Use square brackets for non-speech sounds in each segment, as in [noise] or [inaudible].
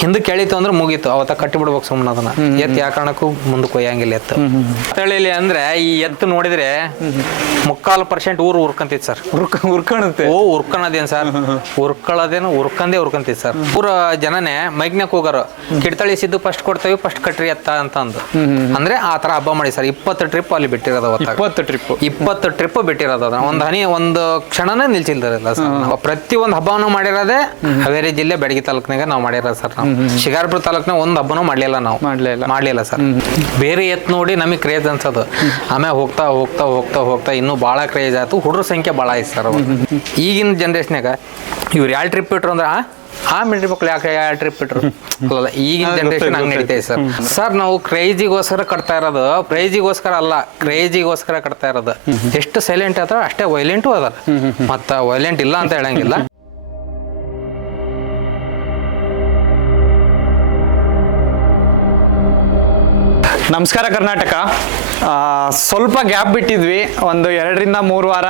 ಹಿಂದಕ್ಕೆ ಕೇಳಿತ್ತು ಅಂದ್ರೆ ಮುಗೀತು. ಅವತ್ತ ಕಟ್ಟಿ ಬಿಡ್ಬೇಕು ಸುಮ್ಮನೆ ಅದನ್ನ ಎತ್ತು ಯಾವ ಕಾರಣಕ್ಕೂ ಮುಂದಕ್ಕೆ ಕೊಯ್ಯಂಗಿಲ್ಲ ಎತ್ತು. ತಳಿಲಿ ಅಂದ್ರೆ ಈ ಎತ್ತು ನೋಡಿದ್ರೆ ಮುಕ್ಕಾಲು ಪರ್ಸೆಂಟ್ ಊರು ಉರ್ಕಂತಿತ್ತು ಸರ್. ಉರ್ಕ ಉರ್ಕೊಳುತ್ತೆ ಓ ಉರ್ಕಣದೇನ್ ಸರ್? ಉರ್ಕೊಳ್ಳೋದೇನು ಉರ್ಕಂದೇ ಉರ್ಕಂತಿತ್ತು ಸರ್. ಊರ ಜನನೇ ಮೈಗ್ನಾಗ ಹೋಗಾರ. ಕಿಡ್ತಳಿ ಸಿದ್ದು ಫಸ್ಟ್ ಕೊಡ್ತೇವೆ ಫಸ್ಟ್ ಕಟ್ರಿ ಎತ್ತ ಅಂತ ಅಂದು. ಅಂದ್ರೆ ಆ ತರ ಹಬ್ಬ ಮಾಡಿ ಸರ್. ಇಪ್ಪತ್ತು ಟ್ರಿಪ್ ಅಲ್ಲಿ ಬಿಟ್ಟಿರೋದು ಇಪ್ಪತ್ತು ಟ್ರಿಪ್ ಇಪ್ಪತ್ತು ಟ್ರಿಪ್ ಬಿಟ್ಟಿರೋದು ಅದನ್ನ. ಒಂದು ಹನಿ ಒಂದು ಕ್ಷಣನೇ ನಿಲ್ಸಿಲ್ದಿರಲ್ಲ ಸರ್. ಪ್ರತಿ ಒಂದು ಹಬ್ಬನೂ ಮಾಡಿರೋದೇ ಹಾವೇರಿ ಜಿಲ್ಲೆ ಬೆಡಗಿ ತಾಲೂಕಿನಾಗ ನಾವು ಮಾಡಿರೋದು ಸರ್ ನಾವು. ಶಿಕಾರ್ಪುರ ತಾಲೂಕ್ನ ಒಂದು ಹಬ್ಬನೂ ಮಾಡ್ಲಿಲ್ಲ ನಾವು. ಮಾಡ್ಲಿಲ್ಲ. ಮಾಡ್ಲಿಲ್ಲ ಸರ್. ಬೇರೆ ಎತ್ ನೋಡಿ ನಮಗೆ ಕ್ರೇಜ್ ಅನ್ಸೋದು. ಆಮೇಲೆ ಹೋಗ್ತಾ ಹೋಗ್ತಾ ಹೋಗ್ತಾ ಹೋಗ್ತಾ ಇನ್ನೂ ಭಾಳ ಕ್ರೇಜ್ ಆಯ್ತು. ಹುಡುಗ್ರ ಸಂಖ್ಯೆ ಭಾಳ ಐತೆ ಸರ್ ಈಗಿನ ಜನ್ರೇಷನ್ಯಾಗ ಇವ್ರು ಯಾವ ಟ್ರಿಪ್ ಇಟ್ರು ಅಂದ್ರೆ ಆ ಆ ಮಿಲ್ಟ್ರಿ ಮಕ್ಳು ಯಾಕೆ ಯಾವ ಟ್ರಿಪ್ ಇಟ್ರು? ಅಲ್ಲ ಈಗಿನ ಜನ್ರೇಷನ್ ಹಂಗೆ ನಡೀತೈತೆ ಸರ್. ಸರ್ ನಾವು ಕ್ರೇಜಿಗೋಸ್ಕರ ಕಟ್ತಾ ಇರೋದು ಪ್ರೈಜಿಗೋಸ್ಕರ ಅಲ್ಲ ಕ್ರೇಜಿಗೋಸ್ಕರ ಕಟ್ತಾ ಇರೋದು. ಎಷ್ಟು ಸೈಲೆಂಟ್ ಅದ ಅಷ್ಟೇ ವೈಲೆಂಟು ಅದ. ಮತ್ತ ವೈಲೆಂಟ್ ಇಲ್ಲ ಅಂತ ಹೇಳಂಗಿಲ್ಲ. ನಮಸ್ಕಾರ ಕರ್ನಾಟಕ. ಸ್ವಲ್ಪ ಗ್ಯಾಪ್ ಬಿಟ್ಟಿದ್ವಿ. ಒಂದು ಎರಡರಿಂದ ಮೂರು ವಾರ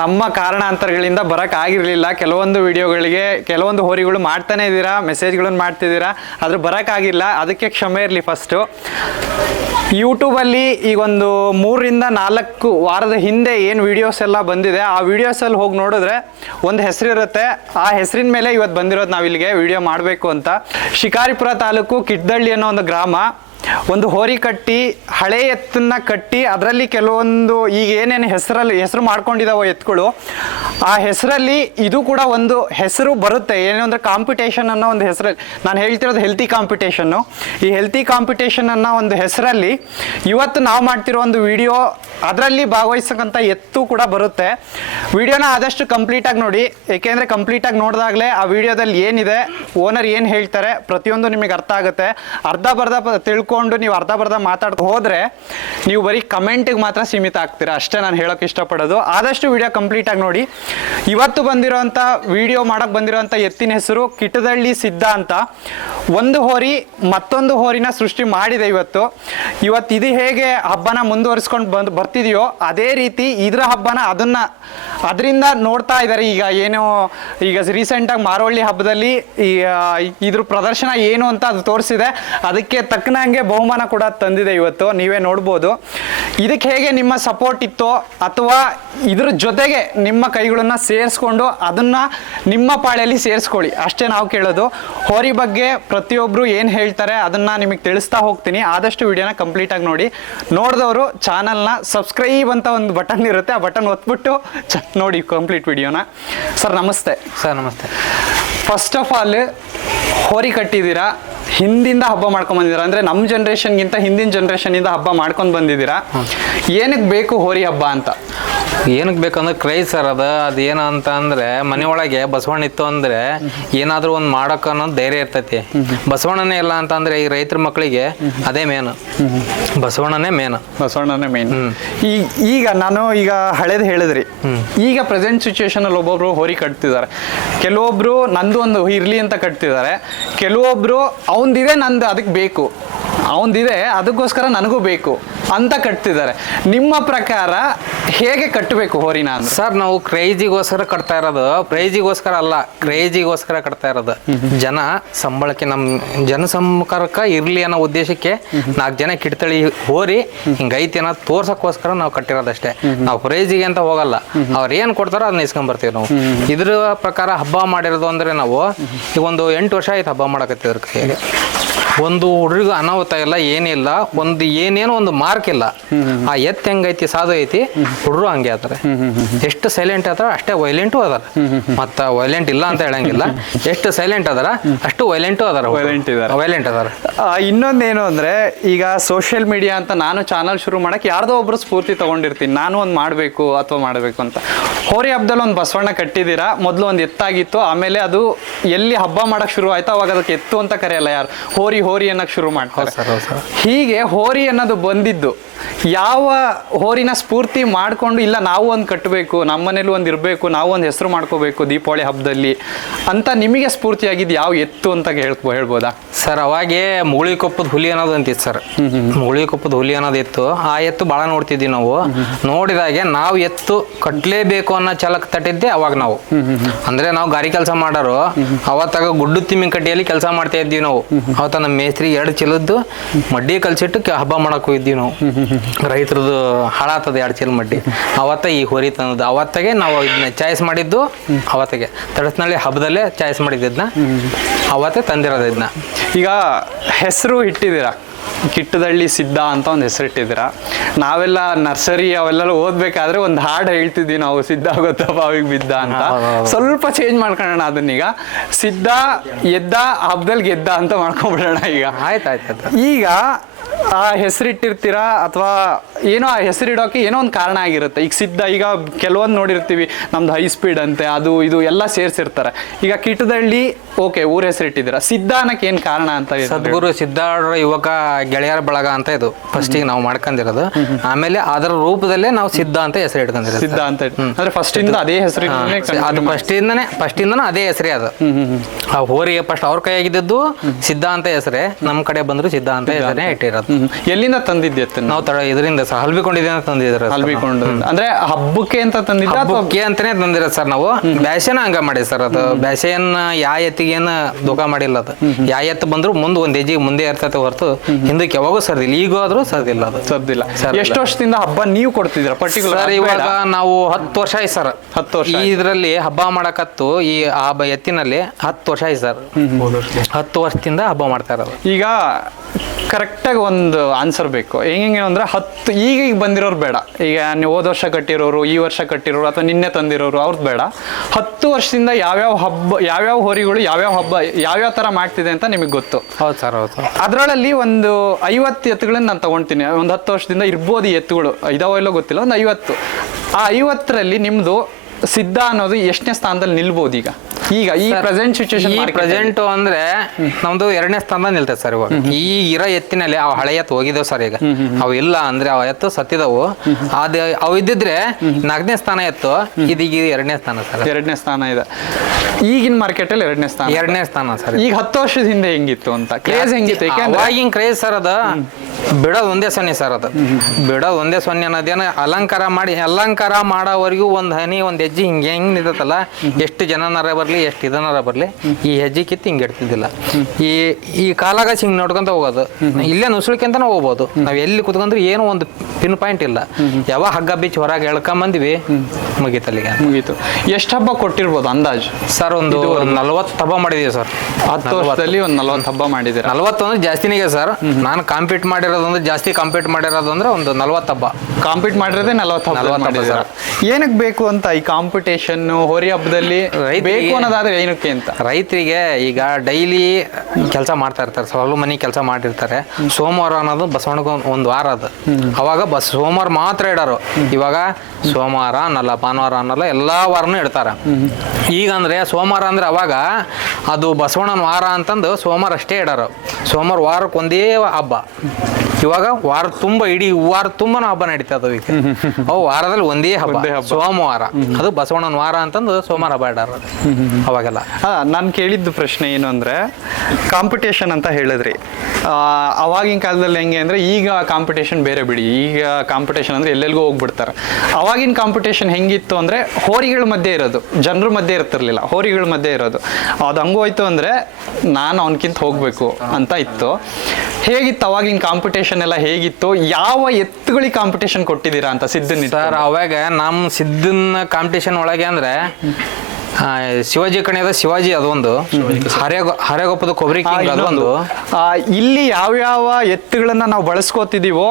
ನಮ್ಮ ಕಾರಣಾಂತರಗಳಿಂದ ಬರಕ್ ಆಗಿರಲಿಲ್ಲ. ಕೆಲವೊಂದು ವಿಡಿಯೋಗಳಿಗೆ, ಕೆಲವೊಂದು ಹೋರಿಗಳು ಮಾಡ್ತಾನೆ ಇದ್ದೀರಾ ಮೆಸೇಜ್ಗಳನ್ನು ಮಾಡ್ತಿದ್ದೀರಾ, ಆದ್ರೆ ಬರೋಕ್ಕಾಗಿಲ್ಲ ಅದಕ್ಕೆ ಕ್ಷಮೆ ಇರಲಿ ಫಸ್ಟು. ಯೂಟ್ಯೂಬಲ್ಲಿ ಈಗ ಒಂದು ಮೂರರಿಂದ ನಾಲ್ಕು ವಾರದ ಹಿಂದೆ ಏನು ವಿಡಿಯೋಸ್ ಎಲ್ಲ ಬಂದಿದೆ, ಆ ವೀಡಿಯೋಸಲ್ಲಿ ಹೋಗಿ ನೋಡಿದ್ರೆ ಒಂದು ಹೆಸರಿರುತ್ತೆ ಆ ಹೆಸರಿನ ಮೇಲೆ ಇವತ್ತು ಬಂದಿರೋದು ನಾವು ಇಲ್ಲಿಗೆ ವಿಡಿಯೋ ಮಾಡಬೇಕು ಅಂತ. ಶಿಕಾರಿಪುರ ತಾಲೂಕು ಕಿಡ್ದಳ್ಳಿ ಅನ್ನೋ ಒಂದು ಗ್ರಾಮ. ಒಂದು ಹೋರಿ ಕಟ್ಟಿ, ಹಳೆ ಎತ್ತನ್ನ ಕಟ್ಟಿ, ಅದರಲ್ಲಿ ಕೆಲವೊಂದು ಈಗ ಏನೇನು ಹೆಸರಲ್ಲಿ, ಹೆಸರು ಮಾಡ್ಕೊಂಡಿದಾವೋ ಎತ್ತುಗಳು ಆ ಹೆಸರಲ್ಲಿ ಇದು ಕೂಡ ಒಂದು ಹೆಸರು ಬರುತ್ತೆ. ಏನೇ ಅಂದರೆ ಕಾಂಪಿಟೇಷನ್ ಅನ್ನೋ ಒಂದು ಹೆಸರಲ್ಲಿ, ನಾನು ಹೇಳ್ತಿರೋದು ಹೆಲ್ತಿ ಕಾಂಪಿಟೇಷನ್ನು ಈ ಹೆಲ್ತಿ ಕಾಂಪಿಟೇಷನ್ ಅನ್ನೋ ಒಂದು ಹೆಸರಲ್ಲಿ ಇವತ್ತು ನಾವು ಮಾಡ್ತಿರೋ ಒಂದು ವಿಡಿಯೋ ಅದರಲ್ಲಿ ಭಾಗವಹಿಸಕ್ಕಂಥ ಎತ್ತು ಕೂಡ ಬರುತ್ತೆ. ವಿಡಿಯೋನ ಆದಷ್ಟು ಕಂಪ್ಲೀಟಾಗಿ ನೋಡಿ. ಏಕೆಂದರೆ ಕಂಪ್ಲೀಟಾಗಿ ನೋಡಿದಾಗಲೇ ಆ ವಿಡಿಯೋದಲ್ಲಿ ಏನಿದೆ ಓನರ್ ಏನು ಹೇಳ್ತಾರೆ ಪ್ರತಿಯೊಂದು ನಿಮಗೆ ಅರ್ಥ ಆಗುತ್ತೆ. ಅರ್ಧ ಬರ್ಧ ಪ- ತಿಳ್ಕೊಂಡು ನೀವು ಅರ್ಧ ಬರ್ಧ ಮಾತಾಡ್ಕೊ ಹೋದರೆ ನೀವು ಬರೀ ಕಮೆಂಟಿಗೆ ಮಾತ್ರ ಸೀಮಿತ ಆಗ್ತೀರಾ. ಅಷ್ಟೇ ನಾನು ಹೇಳೋಕೆ ಇಷ್ಟಪಡೋದು. ಆದಷ್ಟು ವಿಡಿಯೋ ಕಂಪ್ಲೀಟಾಗಿ ನೋಡಿ. ಇವತ್ತು ಬಂದಿರೋಂಥ ವಿಡಿಯೋ ಮಾಡೋಕ್ಕೆ ಬಂದಿರೋಂಥ ಎತ್ತಿನ ಹೆಸರು ಕಿಟದಳ್ಳಿ ಸಿದ್ಧ ಅಂತ. ಒಂದು ಹೋರಿ, ಮತ್ತೊಂದು ಹೋರಿನ ಸೃಷ್ಟಿ ಮಾಡಿದೆ ಇವತ್ತು. ಇವತ್ತು ಇದು ಹೇಗೆ ಹಬ್ಬನ ಮುಂದುವರಿಸ್ಕೊಂಡು ಬಂದು, ಬರ್ತಿದೆಯೋ, ಅದೇ ರೀತಿ ಇದರ ಹಬ್ಬನ ಅದನ್ನ, ಅದರಿಂದ ನೋಡ್ತಾ ಇದ್ದಾರೆ ಈಗ ಏನು, ಈಗ ರೀಸೆಂಟಾಗಿ ಮಾರವಳ್ಳಿ ಹಬ್ಬದಲ್ಲಿ ಈ ಇದ್ರ ಪ್ರದರ್ಶನ ಏನು ಅಂತ ಅದು ತೋರಿಸಿದೆ. ಅದಕ್ಕೆ ತಕ್ಕನಂಗೆ ಬಹುಮಾನ ಕೂಡ ತಂದಿದೆ ಇವತ್ತು ನೀವೇ ನೋಡ್ಬೋದು. ಇದಕ್ಕೆ ಹೇಗೆ ನಿಮ್ಮ ಸಪೋರ್ಟ್ ಇತ್ತೋ ಅಥವಾ ಇದ್ರ ಜೊತೆಗೆ ನಿಮ್ಮ ಕೈಗಳನ್ನ ಸೇರಿಸ್ಕೊಂಡು ಅದನ್ನ ನಿಮ್ಮ ಪಾಳೆಯಲ್ಲಿ ಸೇರಿಸ್ಕೊಳ್ಳಿ. ಅಷ್ಟೇ ನಾವು ಕೇಳೋದು. ಹೋರಿ ಬಗ್ಗೆ ಪ್ರತಿಯೊಬ್ಬರು ಏನು ಹೇಳ್ತಾರೆ ಅದನ್ನ ನಿಮಗೆ ತಿಳಿಸ್ತಾ ಹೋಗ್ತೀನಿ. ಆದಷ್ಟು ವಿಡಿಯೋನ ಕಂಪ್ಲೀಟ್ ಆಗಿ ನೋಡಿ. ನೋಡಿದವರು ಚಾನಲ್ನ ಸಬ್ಸ್ಕ್ರೈಬ್ ಅಂತ ಒಂದು ಬಟನ್ ಇರುತ್ತೆ. ಆ ಬಟನ್ ಒತ್ಬಿಟ್ಟು ಚ ನೋಡಿ ಕಂಪ್ಲೀಟ್ ವಿಡಿಯೋನ ಸರ್ ನಮಸ್ತೆ. ಸರ್ ನಮಸ್ತೆ. ಫಸ್ಟ್ ಆಫ್ ಆಲ್ ಹೋರಿ ಕಟ್ಟಿದ್ದೀರಾ? ಹಿಂದಿಂದ ಹಬ್ಬ ಮಾಡ್ಕೊಂಡ್ ಬಂದಿದ್ದೀರಾ? ಅಂದ್ರೆ ನಮ್ಮ ಜನ್ರೇಷನ್ಗಿಂತ ಹಿಂದಿನ ಜನ್ರೇಷನಿಂದ ಹಬ್ಬ ಮಾಡ್ಕೊಂಡು ಬಂದಿದ್ದೀರಾ? ಏನಕ್ಕೆ ಬೇಕು ಹೋರಿ ಹಬ್ಬ ಅಂತ? ಏನಕ್ಕೆ ಬೇಕಂದ್ರೆ ಕ್ರೈಸ್ ಸರ್ ಅದು. ಏನಂತ ಅಂತ ಅಂದ್ರೆ ಮನೆಯೊಳಗೆ ಬಸವಣ್ಣ ಇತ್ತು ಅಂದ್ರೆ ಏನಾದ್ರೂ ಒಂದು ಮಾಡಕ್ ಅನ್ನೋದು ಧೈರ್ಯ ಇರ್ತೈತಿ. ಬಸವಣ್ಣನೇ ಇಲ್ಲ ಅಂತ ಅಂದ್ರೆ ಈ ರೈತರ ಮಕ್ಕಳಿಗೆ ಅದೇ ಮೇನ್ ಬಸವಣ್ಣನೇ ಮೇನ್ ಬಸವಣ್ಣನೇ ಮೇನ್ ಈ ಈಗ ನಾನು ಈಗ ಹಳೇದು ಹೇಳಿದ್ರಿ. ಈಗ ಪ್ರೆಸೆಂಟ್ ಸಿಚುವೇಶನ್ ಅಲ್ಲಿ ಒಬ್ಬೊಬ್ರು ಹೋರಿ ಕಟ್ತಿದ್ದಾರೆ. ಕೆಲವೊಬ್ರು ನಂದು ಒಂದು ಇರ್ಲಿ ಅಂತ ಕಟ್ತಿದ್ದಾರೆ. ಕೆಲವೊಬ್ರು ಅವಂದಿದೆ ನಂದು ಅದಕ್ಕೆ ಬೇಕು. ಅವಂದಿದೆ ಅದಕ್ಕೋಸ್ಕರ ನನಗೂ ಬೇಕು. ಅಂತ ಕಟ್ತಿದ್ದಾರೆ. ನಿಮ್ಮ ಪ್ರಕಾರ ಹೇಗೆ ಕಟ್ಟಬೇಕು ಹೋರಿನ ಅಂತ ಸರ್, ನಾವು ಕ್ರೈಜಿಗೋಸ್ಕರ ಕಟ್ತಾ ಇರೋದು. ಪ್ರೈಜಿಗೋಸ್ಕರ ಅಲ್ಲ, ಕ್ರೈಜಿಗೋಸ್ಕರ ಕಟ್ತಾ ಇರೋದು. ಜನ ಸಂಬಳಕ್ಕೆ ನಮ್ಮ ಜನ ಸಂಪರ್ಕ ಇರ್ಲಿ ಅನ್ನೋ ಉದ್ದೇಶಕ್ಕೆ ನಾಲ್ಕು ಜನ ಕಿಡ್ತಳಿ ಹೋರಿ. ಹಿಂಗೈತಿ ಅನ್ನೋ ತೋರ್ಸಕ್ಕೋಸ್ಕರ ನಾವು ಕಟ್ಟಿರೋದಷ್ಟೇ. ನಾವು ಪ್ರೈಜಿಗೆ ಅಂತ ಹೋಗಲ್ಲ. ಅವ್ರು ಏನು ಕೊಡ್ತಾರೋ ಅದನ್ನ ಇಸ್ಕೊಂಡ್ ಬರ್ತೀವಿ ನಾವು. ಇದ್ರ ಪ್ರಕಾರ ಹಬ್ಬ ಮಾಡಿರೋದು ಅಂದ್ರೆ ನಾವು ಈಗ ಒಂದು ಎಂಟು ವರ್ಷ ಆಯ್ತು ಹಬ್ಬ ಮಾಡಕತ್ತಿದ್ರ ಕೈಯಾಗೆ ಒಂದು ಹುಡುಗ ಅನಾಹುತ ಇಲ್ಲ ಏನಿಲ್ಲ ಒಂದು ಏನೇನೋ ಒಂದು ಮಾರ್ಕ್ ಇಲ್ಲ. ಆ ಎತ್ ಹೆಂಗೈತಿ ಸಾಧು ಐತಿ ಹುಡುಗರು ಹಂಗೆ ಆತಾರೆ ಎಷ್ಟು ಸೈಲೆಂಟ್ ಅದಾರ ಅಷ್ಟೇ ವೈಲೆಂಟು ಅದಾರ. ಮತ್ತ ವೈಲೆಂಟ್ ಇಲ್ಲ ಅಂತ ಹೇಳಂಗಿಲ್ಲ. ಎಷ್ಟು ಸೈಲೆಂಟ್ ಅದಾರ ಅಷ್ಟು ವೈಲೆಂಟು ಅದಾರ. ವೈಲೆಂಟ್ ಇದಾರೆ. ವೈಲೆಂಟ್ ಅದಾರ. ಇನ್ನೊಂದೇನು ಅಂದ್ರೆ ಈಗ ಸೋಷಿಯಲ್ ಮೀಡಿಯಾ ಅಂತ ನಾನು ಚಾನಲ್ ಶುರು ಮಾಡಕ್ಕೆ ಯಾರ್ದೋ ಒಬ್ರು ಸ್ಫೂರ್ತಿ ತಗೊಂಡಿರ್ತೀನಿ. ನಾನು ಒಂದು ಮಾಡಬೇಕು ಅಥವಾ ಮಾಡಬೇಕು ಅಂತ. ಹೋರಿ ಹಬ್ಬದಲ್ಲಿ ಒಂದು ಬಸವಣ್ಣ ಕಟ್ಟಿದ್ದೀರಾ? ಮೊದಲು ಒಂದು ಎತ್ತಾಗಿತ್ತು. ಆಮೇಲೆ ಅದು ಎಲ್ಲಿ ಹಬ್ಬ ಮಾಡಕ್ ಶುರು ಆಯ್ತು ಅವಾಗ ಅದಕ್ಕೆ ಎತ್ತು ಅಂತ ಕರೆಯಲ್ಲ ಯಾರು? ಹೋರಿ ಹೋರಿ ಅನ್ನಕ್ಕೆ ಶುರು ಮಾಡ್ತಾರೆ. ಹೀಗೆ ಹೋರಿ ಅನ್ನೋದು ಬಂದಿದ್ದು. ಯಾವ ಹೋರಿನ ಸ್ಫೂರ್ತಿ ಮಾಡ್ಕೊಂಡು ಇಲ್ಲ ನಾವು ಒಂದು ಕಟ್ಟಬೇಕು ನಮ್ಮನೇಲಿ ಒಂದು ಇರಬೇಕು ನಾವು ಒಂದು ಹೆಸರು ಮಾಡ್ಕೋಬೇಕು ದೀಪಾವಳಿ ಹಬ್ಬದಲ್ಲಿ ಅಂತ ನಿಮಗೆ ಸ್ಫೂರ್ತಿಯಾಗಿದ್ದು ಯಾವ ಎತ್ತು ಅಂತ ಹೇಳ್ಕೊ ಹೇಳ್ಬೋದಾ? ಸರ್ ಅವಾಗೆ ಮುಗುಳಿ ಕೊಪ್ಪದ ಹುಲಿ ಅನ್ನೋದು ಅಂತಿತ್ತು ಸರ್. ಮುಗುಳಿ ಕೊಪ್ಪದ ಹುಲಿ ಅನ್ನೋದು ಎತ್ತು. ಆ ಎತ್ತು ಭಾಳ ನೋಡ್ತಿದ್ವಿ ನಾವು. ನೋಡಿದಾಗೆ ನಾವು ಎತ್ತು ಕಟ್ಟಲೇಬೇಕು ಅನ್ನೋ ಛಲಕ್ ತಟ್ಟಿದ್ದೆ ಅವಾಗ ನಾವು. ಅಂದ್ರೆ ನಾವು ಗಾರಿ ಕೆಲಸ ಮಾಡೋರು ಅವತ್ತಾಗ ಗುಡ್ಡು ತಿಮ್ಮಿನ ಕಟ್ಟೆಯಲ್ಲಿ ಕೆಲಸ ಮಾಡ್ತಾ ಇದ್ವಿ ನಾವು. ಅವತ್ತ ನಮ್ಮ ಮೇಸ್ತ್ರಿ ಎರಡು ಚೀಲದ್ದು ಮಡ್ಡಿ ಕಲ್ಸಿಟ್ಟು ಹಬ್ಬ ಮಾಡಕ್ ಹೋಗಿದ್ವಿ ನಾವು. ರೈತರದ್ದು ಹಾಳಾತದ ಎರಡು ಚೀಲ ಮಡ್ಡಿ. ಅವತ್ತ ಈ ಹೊರಿ ತಂದದ್ದು. ಅವತ್ತಾಗೆ ನಾವು ಇದನ್ನ ಚಾಯ್ಸ್ ಮಾಡಿದ್ದು ಅವತ್ತಗೆ. ತಡಸ್ನಳ್ಳಿ ಹಬ್ಬದಲ್ಲೇ ಚಾಯ್ಸ್ ಮಾಡಿದ್ದನ್ನ ಅವತ್ತೇ ತಂದಿರೋದು ಇದನ್ನ. ಈಗ ಹೆಸರು ಇಟ್ಟಿದ್ದೀರಾ? ಕಿಟ್ಟದಳ್ಳಿ ಸಿದ್ಧ ಅಂತ ಒಂದು ಹೆಸರು ಇಟ್ಟಿದ್ದೀರಾ ನಾವೆಲ್ಲ ನರ್ಸರಿ ಅವೆಲ್ಲ ಓದ್ಬೇಕಾದ್ರೆ ಒಂದು ಹಾಡು ಹೇಳ್ತಿದ್ವಿ ನಾವು ಸಿದ್ಧ ಗೊತ್ತಪ್ಪ ಅವಿಗೆ ಬಿದ್ದ ಅಂತ. ಸ್ವಲ್ಪ ಚೇಂಜ್ ಮಾಡ್ಕೊಳ್ಳೋಣ ಅದನ್ನೀಗ. ಸಿದ್ಧ ಎದ್ದ ಹಬ್ಬದಲ್ಲಿ ಗೆದ್ದ ಅಂತ ಮಾಡ್ಕೊಂಡ್ಬಿಡೋಣ ಈಗ. ಆಯ್ತಾಯ್ತು ಆಯ್ತು ಆಯ್ತು. ಈಗ ಆ ಹೆಸರಿಟ್ಟಿರ್ತೀರಾ ಅಥವಾ ಏನೋ ಆ ಹೆಸರಿಡೋಕೆ ಏನೋ ಒಂದು ಕಾರಣ ಆಗಿರುತ್ತೆ? ಈಗ ಸಿದ್ಧ ಈಗ ಕೆಲವೊಂದು ನೋಡಿರ್ತೀವಿ ನಮ್ದು ಹೈ ಸ್ಪೀಡ್ ಅಂತೆ ಅದು ಇದು ಎಲ್ಲ ಸೇರಿಸಿರ್ತಾರೆ. ಈಗ ಕಿಟದಳ್ಳಿ ಓಕೆ ಊರ ಹೆಸರಿಟ್ಟಿದ್ದೀರಾ. ಸಿದ್ಧ ಅನ್ನಕ್ಕೆ ಏನು ಕಾರಣ ಅಂತ ಸದ್ಗುರು ಸಿದ್ಧಾರೂಢ ಯುವಕ ಗೆಳೆಯರ ಬಳಗ ಅಂತ ಇದು. ಫಸ್ಟಿಗೆ ನಾವು ಮಾಡ್ಕೊಂಡಿರೋದು. ಆಮೇಲೆ ಅದರ ರೂಪದಲ್ಲೇ ನಾವು ಸಿದ್ಧ ಅಂತ ಹೆಸರು ಇಟ್ಕೊಂಡಿರೋದು ಸಿದ್ಧ ಅಂತ ಇಟ್ಟು- ಅಂದ್ರೆ ಫಸ್ಟ್ ಇಂದ ಅದೇ ಹೆಸರು ಅದು ಫಸ್ಟ್ ಇಂದನೇ ಫಸ್ಟ್ ಇಂದನೇ ಅದೇ ಹೆಸರೇ ಅದು. ಆ ಹೋರಿಗೆ ಫಸ್ಟ್ ಅವ್ರ ಕೈಯಾಗಿದ್ದು ಸಿದ್ಧ ಅಂತ ಹೆಸರೇ ನಮ್ಮ ಕಡೆ ಬಂದ್ರು ಸಿದ್ಧ ಅಂತ ಹೆಸರೇ ಇಟ್ಟಿರೋದು. ಎಲ್ಲಿಂದ ತಂದಿದ್ದೆ ನಾವು ತಡ ಇದರಿಂದ ಸರ್ ಹಲ್ಬಿಕೊಂಡಿದೆ ಅಂತ ತಂದಿದ್ರು ಹಲ್ಬಿಕೊಂಡು ಅಂದ್ರೆ ಹಬ್ಬಕ್ಕೆ ಅಂತ ತಂದಿದ್ದ ಹಬ್ಬಕ್ಕೆ ಅಂತಾನೆ ತಂದಿರ ಸರ್ ನಾವು. ಬ್ಯಾಸೆನ ಹಂಗ ಮಾಡಿ ಸರ್ ಅದು. ಬ್ಯಾಸೆಯನ್ನ ಯಾ ಎತ್ತಿಗೇನ ದುಃಖ ಮಾಡಿಲ್ಲ ಅದು. ಯಾ ಎತ್ತು ಬಂದ್ರು ಮುಂದೆ ಒಂದ್ ಹೆಜ್ಜೆಗೆ ಮುಂದೆ ಇರ್ತೈತೆ ಹೊರತು ಹಿಂದಕ್ಕೆ ಯಾವಾಗೂ ಸರ್ದಿಲ್ಲ. ಈಗ ಆದ್ರೂ ಸರ್ದಿಲ್ಲ ಅದು. ಸರ್ದಿಲ್ಲ. ಎಷ್ಟು ವರ್ಷದಿಂದ ಹಬ್ಬ ನೀವು ಕೊಡ್ತಿದ್ರ ಪರ್ಟಿಕ್ಯುಲರ್ ಸರ್ ಇವಾಗ ನಾವು ಹತ್ತು ವರ್ಷ ಆಯ್ತು ಸರ್. ಹತ್ತು ವರ್ಷ ಇದರಲ್ಲಿ ಹಬ್ಬ ಮಾಡಕತ್ತು ಈ ಆ ಬ- ಎತ್ತಿನಲ್ಲಿ ಹತ್ತು ವರ್ಷ ಆಯ್ತು ಸರ್. ಹತ್ತು ವರ್ಷದಿಂದ ಹಬ್ಬ ಮಾಡ್ತಾ ಇರೋದು. ಈಗ ಕರೆಕ್ಟಾಗಿ ಒಂದು ಆನ್ಸರ್ ಬೇಕು. ಹೆಂಗೆ ಅಂದ್ರೆ ಹತ್ತು ಈಗ ಈಗ ಬಂದಿರೋರು ಬೇಡ. ಈಗ ನೀವು ಹೋದ ವರ್ಷ ಕಟ್ಟಿರೋರು ಈ ವರ್ಷ ಕಟ್ಟಿರೋರು ಅಥವಾ ನಿನ್ನೆ ತಂದಿರೋರು ಅವ್ರದ್ದು ಬೇಡ. ಹತ್ತು ವರ್ಷದಿಂದ ಯಾವ್ಯಾವ ಹಬ್ಬ ಯಾವ್ಯಾವ ಹೋರಿಗಳು ಯಾವ್ಯಾವ ಹಬ್ಬ ಯಾವ್ಯಾವ ಥರ ಮಾಡ್ತಿದೆ ಅಂತ ನಿಮಗೆ ಗೊತ್ತು. ಹೌದು ಸರ್ ಹೌದು ಅದರಲ್ಲಿ ಒಂದು ಐವತ್ತು ಎತ್ತುಗಳನ್ನ ನಾನು ತೊಗೊಳ್ತೀನಿ ಒಂದು ಹತ್ತು ವರ್ಷದಿಂದ ಇರ್ಬೋದು ಈ ಎತ್ತುಗಳು. ಇದಾವೋ ಇಲ್ಲೋ ಗೊತ್ತಿಲ್ಲ ಒಂದು ಐವತ್ತು. ಆ ಐವತ್ತರಲ್ಲಿ ನಿಮ್ಮದು ಸಿದ್ಧ ಅನ್ನೋದು ಎಷ್ಟನೇ ಸ್ಥಾನದಲ್ಲಿ ನಿಲ್ಬೋದು ಈಗ? ಈಗ ಈ ಪ್ರೆಸೆಂಟ್ ಸಿಚುವೇಶನ್ ಈ ಪ್ರೆಸೆಂಟ್ ಅಂದ್ರೆ ನಮ್ದು ಎರಡನೇ ಸ್ಥಾನ ನಿಲ್ತದೆ ಸರ್ ಇವಾಗ. ಈ ಇರೋ ಎತ್ತಿನಲ್ಲಿ ಅವ್ ಹಳೆ ಎತ್ತು ಹೋಗಿದ್ದೇವೆ ಸರ್ ಈಗ. ಅವು ಇಲ್ಲ ಅಂದ್ರೆ ಅವ ಎತ್ತು ಸತ್ತಿದವು. ಅದ ಅವು ಇದ್ದಿದ್ರೆ ನಾಲ್ಕನೇ ಸ್ಥಾನ ಎತ್ತು ಇದೀಗ ಎರಡನೇ ಸ್ಥಾನ ಸರ್ ಎರಡನೇ ಸ್ಥಾನ ಇದೆ. ಈಗಿನ ಮಾರ್ಕೆಟ್ ಅಲ್ಲಿ ಎರಡನೇ ಸ್ಥಾನ. ಎರಡನೇ ಸ್ಥಾನ ಸರ್ ಈಗ ಹತ್ತು ವರ್ಷದ ಹಿಂದೆ ಹೆಂಗಿತ್ತು ಅಂತ. ಕ್ರೇಜ್ ಹೆಂಗಿತ್ತು? ಅವಾಗಿನ ಕ್ರೇಜ್ ಸರ್ ಅದ ಬಿಡೋದು ಒಂದೇ ಸೊನ್ನೆ ಸರ್ ಅದು. ಬಿಡೋದು ಒಂದೇ ಸೊನ್ನೆ ಅನ್ನೋದೇನ ಅಲಂಕಾರ ಮಾಡಿ ಅಲಂಕಾರ ಮಾಡೋವರೆಗೂ ಒಂದ್ ಹನಿ ಒಂದ್ ಹೆಜ್ಜೆ ಹಿಂಗೆ ಹೆಂಗ್ ನಿಂತಲ್ಲ ಎಷ್ಟು ಜನನಾರ ಬರ್ಲಿ ಎಷ್ಟು ಇದನ್ನಾರ ಬರಲಿ ಈ ಹೆಜ್ಜೆ ಕಿತ್ತು ಹಿಂಗೆ ಇಡ್ತಿದ್ದಿಲ್ಲ. ಈ ಈ ಕಾಲಾಗ ಹಿಂಗ್ ನೋಡ್ಕೊಂತ ಹೋಗೋದು. ಇಲ್ಲೇ ನುಸುಳ್ಕೊಂತಾನೆ ಹೋಗ್ಬೋದು. ನಾವ್ ಎಲ್ಲಿ ಕುತ್ಕೊಂಡ್ರು ಏನೋ ಒಂದು ಪಿನ್ ಪಾಯಿಂಟ್ ಇಲ್ಲ. ಯಾವ ಹಗ್ಗ ಬಿಚ್ಚಿ ಹೊರಗೆ ಎಳ್ಕೊಂಬಂದ್ವಿ ಮುಗೀತಲ್ಲಿಗೆ ಮುಗೀತು. ಎಷ್ಟು ಹಬ್ಬ ಕೊಟ್ಟಿರ್ಬೋದು ಅಂದಾಜು? ಸರ್ ಒಂದು ನಲ್ವತ್ತು ಹಬ್ಬ ಮಾಡಿದೀವಿ ಸರ್. ಹತ್ತು ವರ್ಷದಲ್ಲಿ ಒಂದು ನಲ್ವತ್ತು ಹಬ್ಬ ಮಾಡಿದ್ದೀರಾ ನಲ್ವತ್ತು ಅಂದ್ರೆ ಜಾಸ್ತಿನೇ ಸರ್. ನಾನು ಕಾಂಪೀಟ್ ಮಾಡಿರೋದು ಅಂದ್ರೆ ಜಾಸ್ತಿ ಕಾಂಪೀಟ್ ಮಾಡಿರೋದು ಅಂದ್ರೆ ಒಂದು ನಲ್ವತ್ತು ಹಬ್ಬ. ಕಾಂಪೀಟ್ ಮಾಡಿರೋದೇ ನಲ್ವತ್ತು ಹಬ್ಬ ಏನಕ್ಕೆ ಬೇಕು ಅಂತ ಈ ಕಾಂಪಿಟೇಷನ್ ಹೋರಿ ಹಬ್ಬದಲ್ಲಿ ಬೇಕು ಅನ್ನೋದಾದ್ರೆ ಏನಕ್ಕೆ ಅಂತ? ರೈತರಿಗೆ ಈಗ ಡೈಲಿ ಕೆಲಸ ಮಾಡ್ತಾ ಇರ್ತಾರೆ ಸವಾಲು ಮನೆ ಕೆಲಸ ಮಾಡಿರ್ತಾರೆ. ಸೋಮವಾರ ಅನ್ನೋದು ಬಸವಣ್ಣಗ ಒಂದು ವಾರ ಅದು. ಅವಾಗ ಬಸ್ ಸೋಮವಾರ ಮಾತ್ರ ಇಡೋರು. ಇವಾಗ ಸೋಮವಾರ ಅನ್ನಲ್ಲ, ಭಾನುವಾರ ಅನ್ನಲ್ಲ, ಎಲ್ಲಾ ವಾರನು ಇಡ್ತಾರೆ. ಈಗ ಅಂದ್ರೆ ಸೋಮವಾರ ಅಂದ್ರೆ ಅವಾಗ ಅದು ಬಸವಣ್ಣನ ವಾರ ಅಂತಂದು ಸೋಮವಾರ ಅಷ್ಟೇ ಇಡೋರು. ಸೋಮವಾರ ವಾರಕ್ಕೆ ಒಂದೇ ಹಬ್ಬ. ಇವಾಗ ವಾರ ತುಂಬ ಇಡೀ ವಾರ ತುಂಬಾನು ಹಬ್ಬ ನಡೀತದ ಈಗ. ಅವು ವಾರದಲ್ಲಿ ಒಂದೇ ಹಬ್ಬ ಸೋಮವಾರ. ಅದು ಬಸವಣ್ಣನ ವಾರ ಅಂತಂದು ಸೋಮವಾರ ಹಬ್ಬ ಇಡಾರ ಅವಾಗೆಲ್ಲ. ನಾನು ಕೇಳಿದ್ದು ಪ್ರಶ್ನೆ ಏನು ಅಂದ್ರೆ ಕಾಂಪಿಟೇಷನ್ ಅಂತ ಹೇಳಿದ್ರಿ. ಅವಾಗಿನ ಕಾಲದಲ್ಲಿ ಹೆಂಗೆ ಅಂದ್ರೆ ಈಗ ಕಾಂಪಿಟೇಷನ್ ಬೇರೆ ಬಿಡಿ. ಈಗ ಕಾಂಪಿಟೇಷನ್ ಅಂದ್ರೆ ಎಲ್ಲೆಲ್ಗೂ ಹೋಗ್ಬಿಡ್ತಾರೆ. ಅವಾಗಿನ ಕಾಂಪಿಟೇಷನ್ ಹೆಂಗಿತ್ತು ಅಂದ್ರೆ ಹೋರಿಗಳ ಮಧ್ಯೆ ಇರೋದು. ಜನರ ಮಧ್ಯೆ ಇರ್ತಿರ್ಲಿಲ್ಲ. ಹೋರಿಗಳ ಮಧ್ಯೆ ಇರೋದು. ಅದು ಹಂಗೋಯ್ತು ಅಂದ್ರೆ ನಾನು ಅವನಕ್ಕಿಂತ ಹೋಗ್ಬೇಕು ಅಂತ ಇತ್ತು. ಹೇಗಿತ್ತು ಅವಾಗಿನ ಕಾಂಪಿಟೇಷನ್ ಎಲ್ಲ ಹೇಗಿತ್ತು? ಯಾವ ಎತ್ತುಗಳಿಗೆ ಕಾಂಪಿಟೇಷನ್ ಕೊಟ್ಟಿದ್ದೀರಾ ಅಂತ ಸಿದ್ಧನ ಸರ್ ಅವಾಗ ನಮ್ಮ ಸಿದ್ದನ ಕಾಂಪಿಟೇಷನ್ ಒಳಗೆ ಅಂದ್ರೆ ಶಿವಾಜಿ ಕಣೆಯದ ಶಿವಾಜಿ ಅದೊಂದು. ಹರೆಗೊ ಹರೆಗೊಪ್ಪದ ಕೊಬ್ಬರಿ ಕಿಂಗ್ ಅದೊಂದು ಇಲ್ಲಿ ಇಲ್ಲಿ ಯಾವ್ಯಾವ ಎತ್ತುಗಳನ್ನ ನಾವು ಬಳಸ್ಕೋತಿದೀವೋ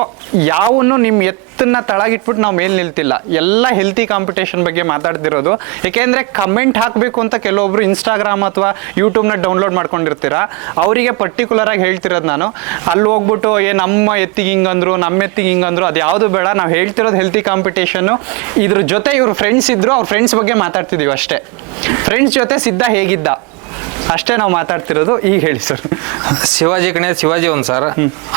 ಯಾವನ್ನು ನಿಮ್ಮ ಎತ್ತನ್ನ ತಳಗಿಟ್ಬಿಟ್ಟು ನಾವು ಮೇಲ್ ನಿಲ್ತಿಲ್ಲ. ಎಲ್ಲ ಹೆಲ್ತಿ ಕಾಂಪಿಟೇಷನ್ ಬಗ್ಗೆ ಮಾತಾಡ್ತಿರೋದು. ಯಾಕೆಂದ್ರೆ ಕಮೆಂಟ್ ಹಾಕಬೇಕು ಅಂತ ಕೆಲವೊಬ್ರು ಇನ್ಸ್ಟಾಗ್ರಾಮ್ ಅಥವಾ ಯೂಟ್ಯೂಬ್ನ ಡೌನ್ಲೋಡ್ ಮಾಡ್ಕೊಂಡಿರ್ತೀರ? ಅವರಿಗೆ ಪರ್ಟಿಕ್ಯುಲರ್ ಆಗಿ ಹೇಳ್ತಿರೋದು ನಾನು. ಅಲ್ಲಿ ಹೋಗ್ಬಿಟ್ಟು, ಏ, ನಮ್ಮ ಎತ್ತಿಗೆ ಹಿಂಗಂದ್ರು, ನಮ್ಮ ಎತ್ತಿಗೆ ಹಿಂಗಂದ್ರು, ಅದು ಯಾವುದು ಬೇಡ. ನಾವು ಹೇಳ್ತಿರೋದು ಹೆಲ್ತಿ ಕಾಂಪಿಟೇಷನ್ನು ಇದ್ರ ಜೊತೆ ಇವ್ರ ಫ್ರೆಂಡ್ಸ್ ಇದ್ರು, ಅವ್ರ ಫ್ರೆಂಡ್ಸ್ ಬಗ್ಗೆ ಮಾತಾಡ್ತಿದೀವಿ ಅಷ್ಟೇ. ಫ್ರೆಂಡ್ಸ್ ಜೊತೆ ಸಿದ್ಧ ಹೇಗಿದ್ದ? ಅಷ್ಟೇ ನಾವು ಮಾತಾಡ್ತಿರೋದು ಈಗ ಹೇಳಿ ಸರ್ ಶಿವಾಜಿ ಕಣೆ ಶಿವಾಜಿ ಒಂದು ಸರ್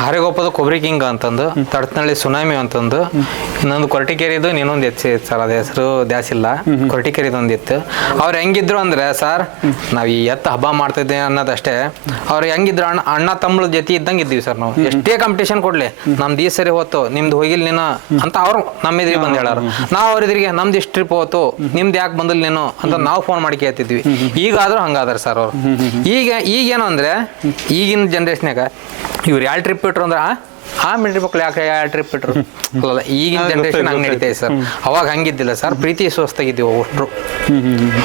ಹರಿಗೊಪ್ಪದ ಕೊಬ್ಬರಿ ಕಿಂಗ್ ಅಂತಂದು ತಡತ್ನಳ್ಳಿ ಸುನಾಮಿ ಅಂತಂದು ಇನ್ನೊಂದು ಕೊರಟಿಕೆರೆದು ಇನ್ನೊಂದು ಎತ್ತಿ ಸರ್ ಅದ ಹೆಸರು ದ್ಯಾಸಿಲ್ಲ. ಕೊರಟಿಕೆರೆದು ಒಂದು ಇತ್ತು ಅವ್ರು ಹೆಂಗಿದ್ರು ಅಂದ್ರೆ ಸರ್ ನಾವು ಈ ಎತ್ತು ಹಬ್ಬ ಮಾಡ್ತಿದ್ದೆ ಅನ್ನೋದಷ್ಟೇ ಅವ್ರು ಹೆಂಗಿದ್ರು ಅಣ್ಣ ಅಣ್ಣ ತಮ್ಮಳ ಜೊತೆ ಇದ್ದಂಗೆ ಇದ್ದೀವಿ ಸರ್ ನಾವು. ಎಷ್ಟೇ ಕಾಂಪಿಟೇಷನ್ ಕೊಡ್ಲಿ ನಮ್ದು ಈ ಸರಿ ಹೋತು ನಿಮ್ದು ಹೋಗಿಲ್ ನೀನು ಅಂತ ಅವ್ರು ನಮ್ಮ ಎದುರಿಗೆ ಬಂದು ಹೇಳಾರ ನಾವು ಅವ್ರ ಇದ್ರಿಗೆ ನಮ್ದು ಇಷ್ಟು ಟ್ರಿಪ್ ಹೋತು ನಿಮ್ದು ಯಾಕೆ ಬಂದಿಲ್ಲ ನೀನು ಅಂತ ನಾವು ಫೋನ್ ಮಾಡಿ ಕೇಳ್ತಿದ್ವಿ. ಈಗಾದ್ರೂ ಹಂಗಾದ್ರೆ ಸರ್ ಅವ್ರು. ಈಗ ಈಗೇನು ಅಂದ್ರೆ ಈಗಿನ ಜನ್ರೇಷನ್ಯಾಗ ಇವ್ರು ಎರಡು ಟ್ರಿಪ್ ಇಟ್ರು ಅಂದ್ರೆ ಆ ಮಿಲಿಟರಿ ಮಕ್ಳು ಯಾಕೆ ಟ್ರಿಪ್ ಇಟ್ರು ಅಲ್ಲ ಈಗಿನ ಜನರೇಷನ್ ಹಂಗೆ ನಡೀತೈತೆ ಸರ್. ಅವಾಗ ಹಂಗಿದ್ದಿಲ್ಲ ಸರ್. ಪ್ರೀತಿ ಸ್ವಸ್ಥಗಿದ್ದೀವಿ ಒಟ್ರು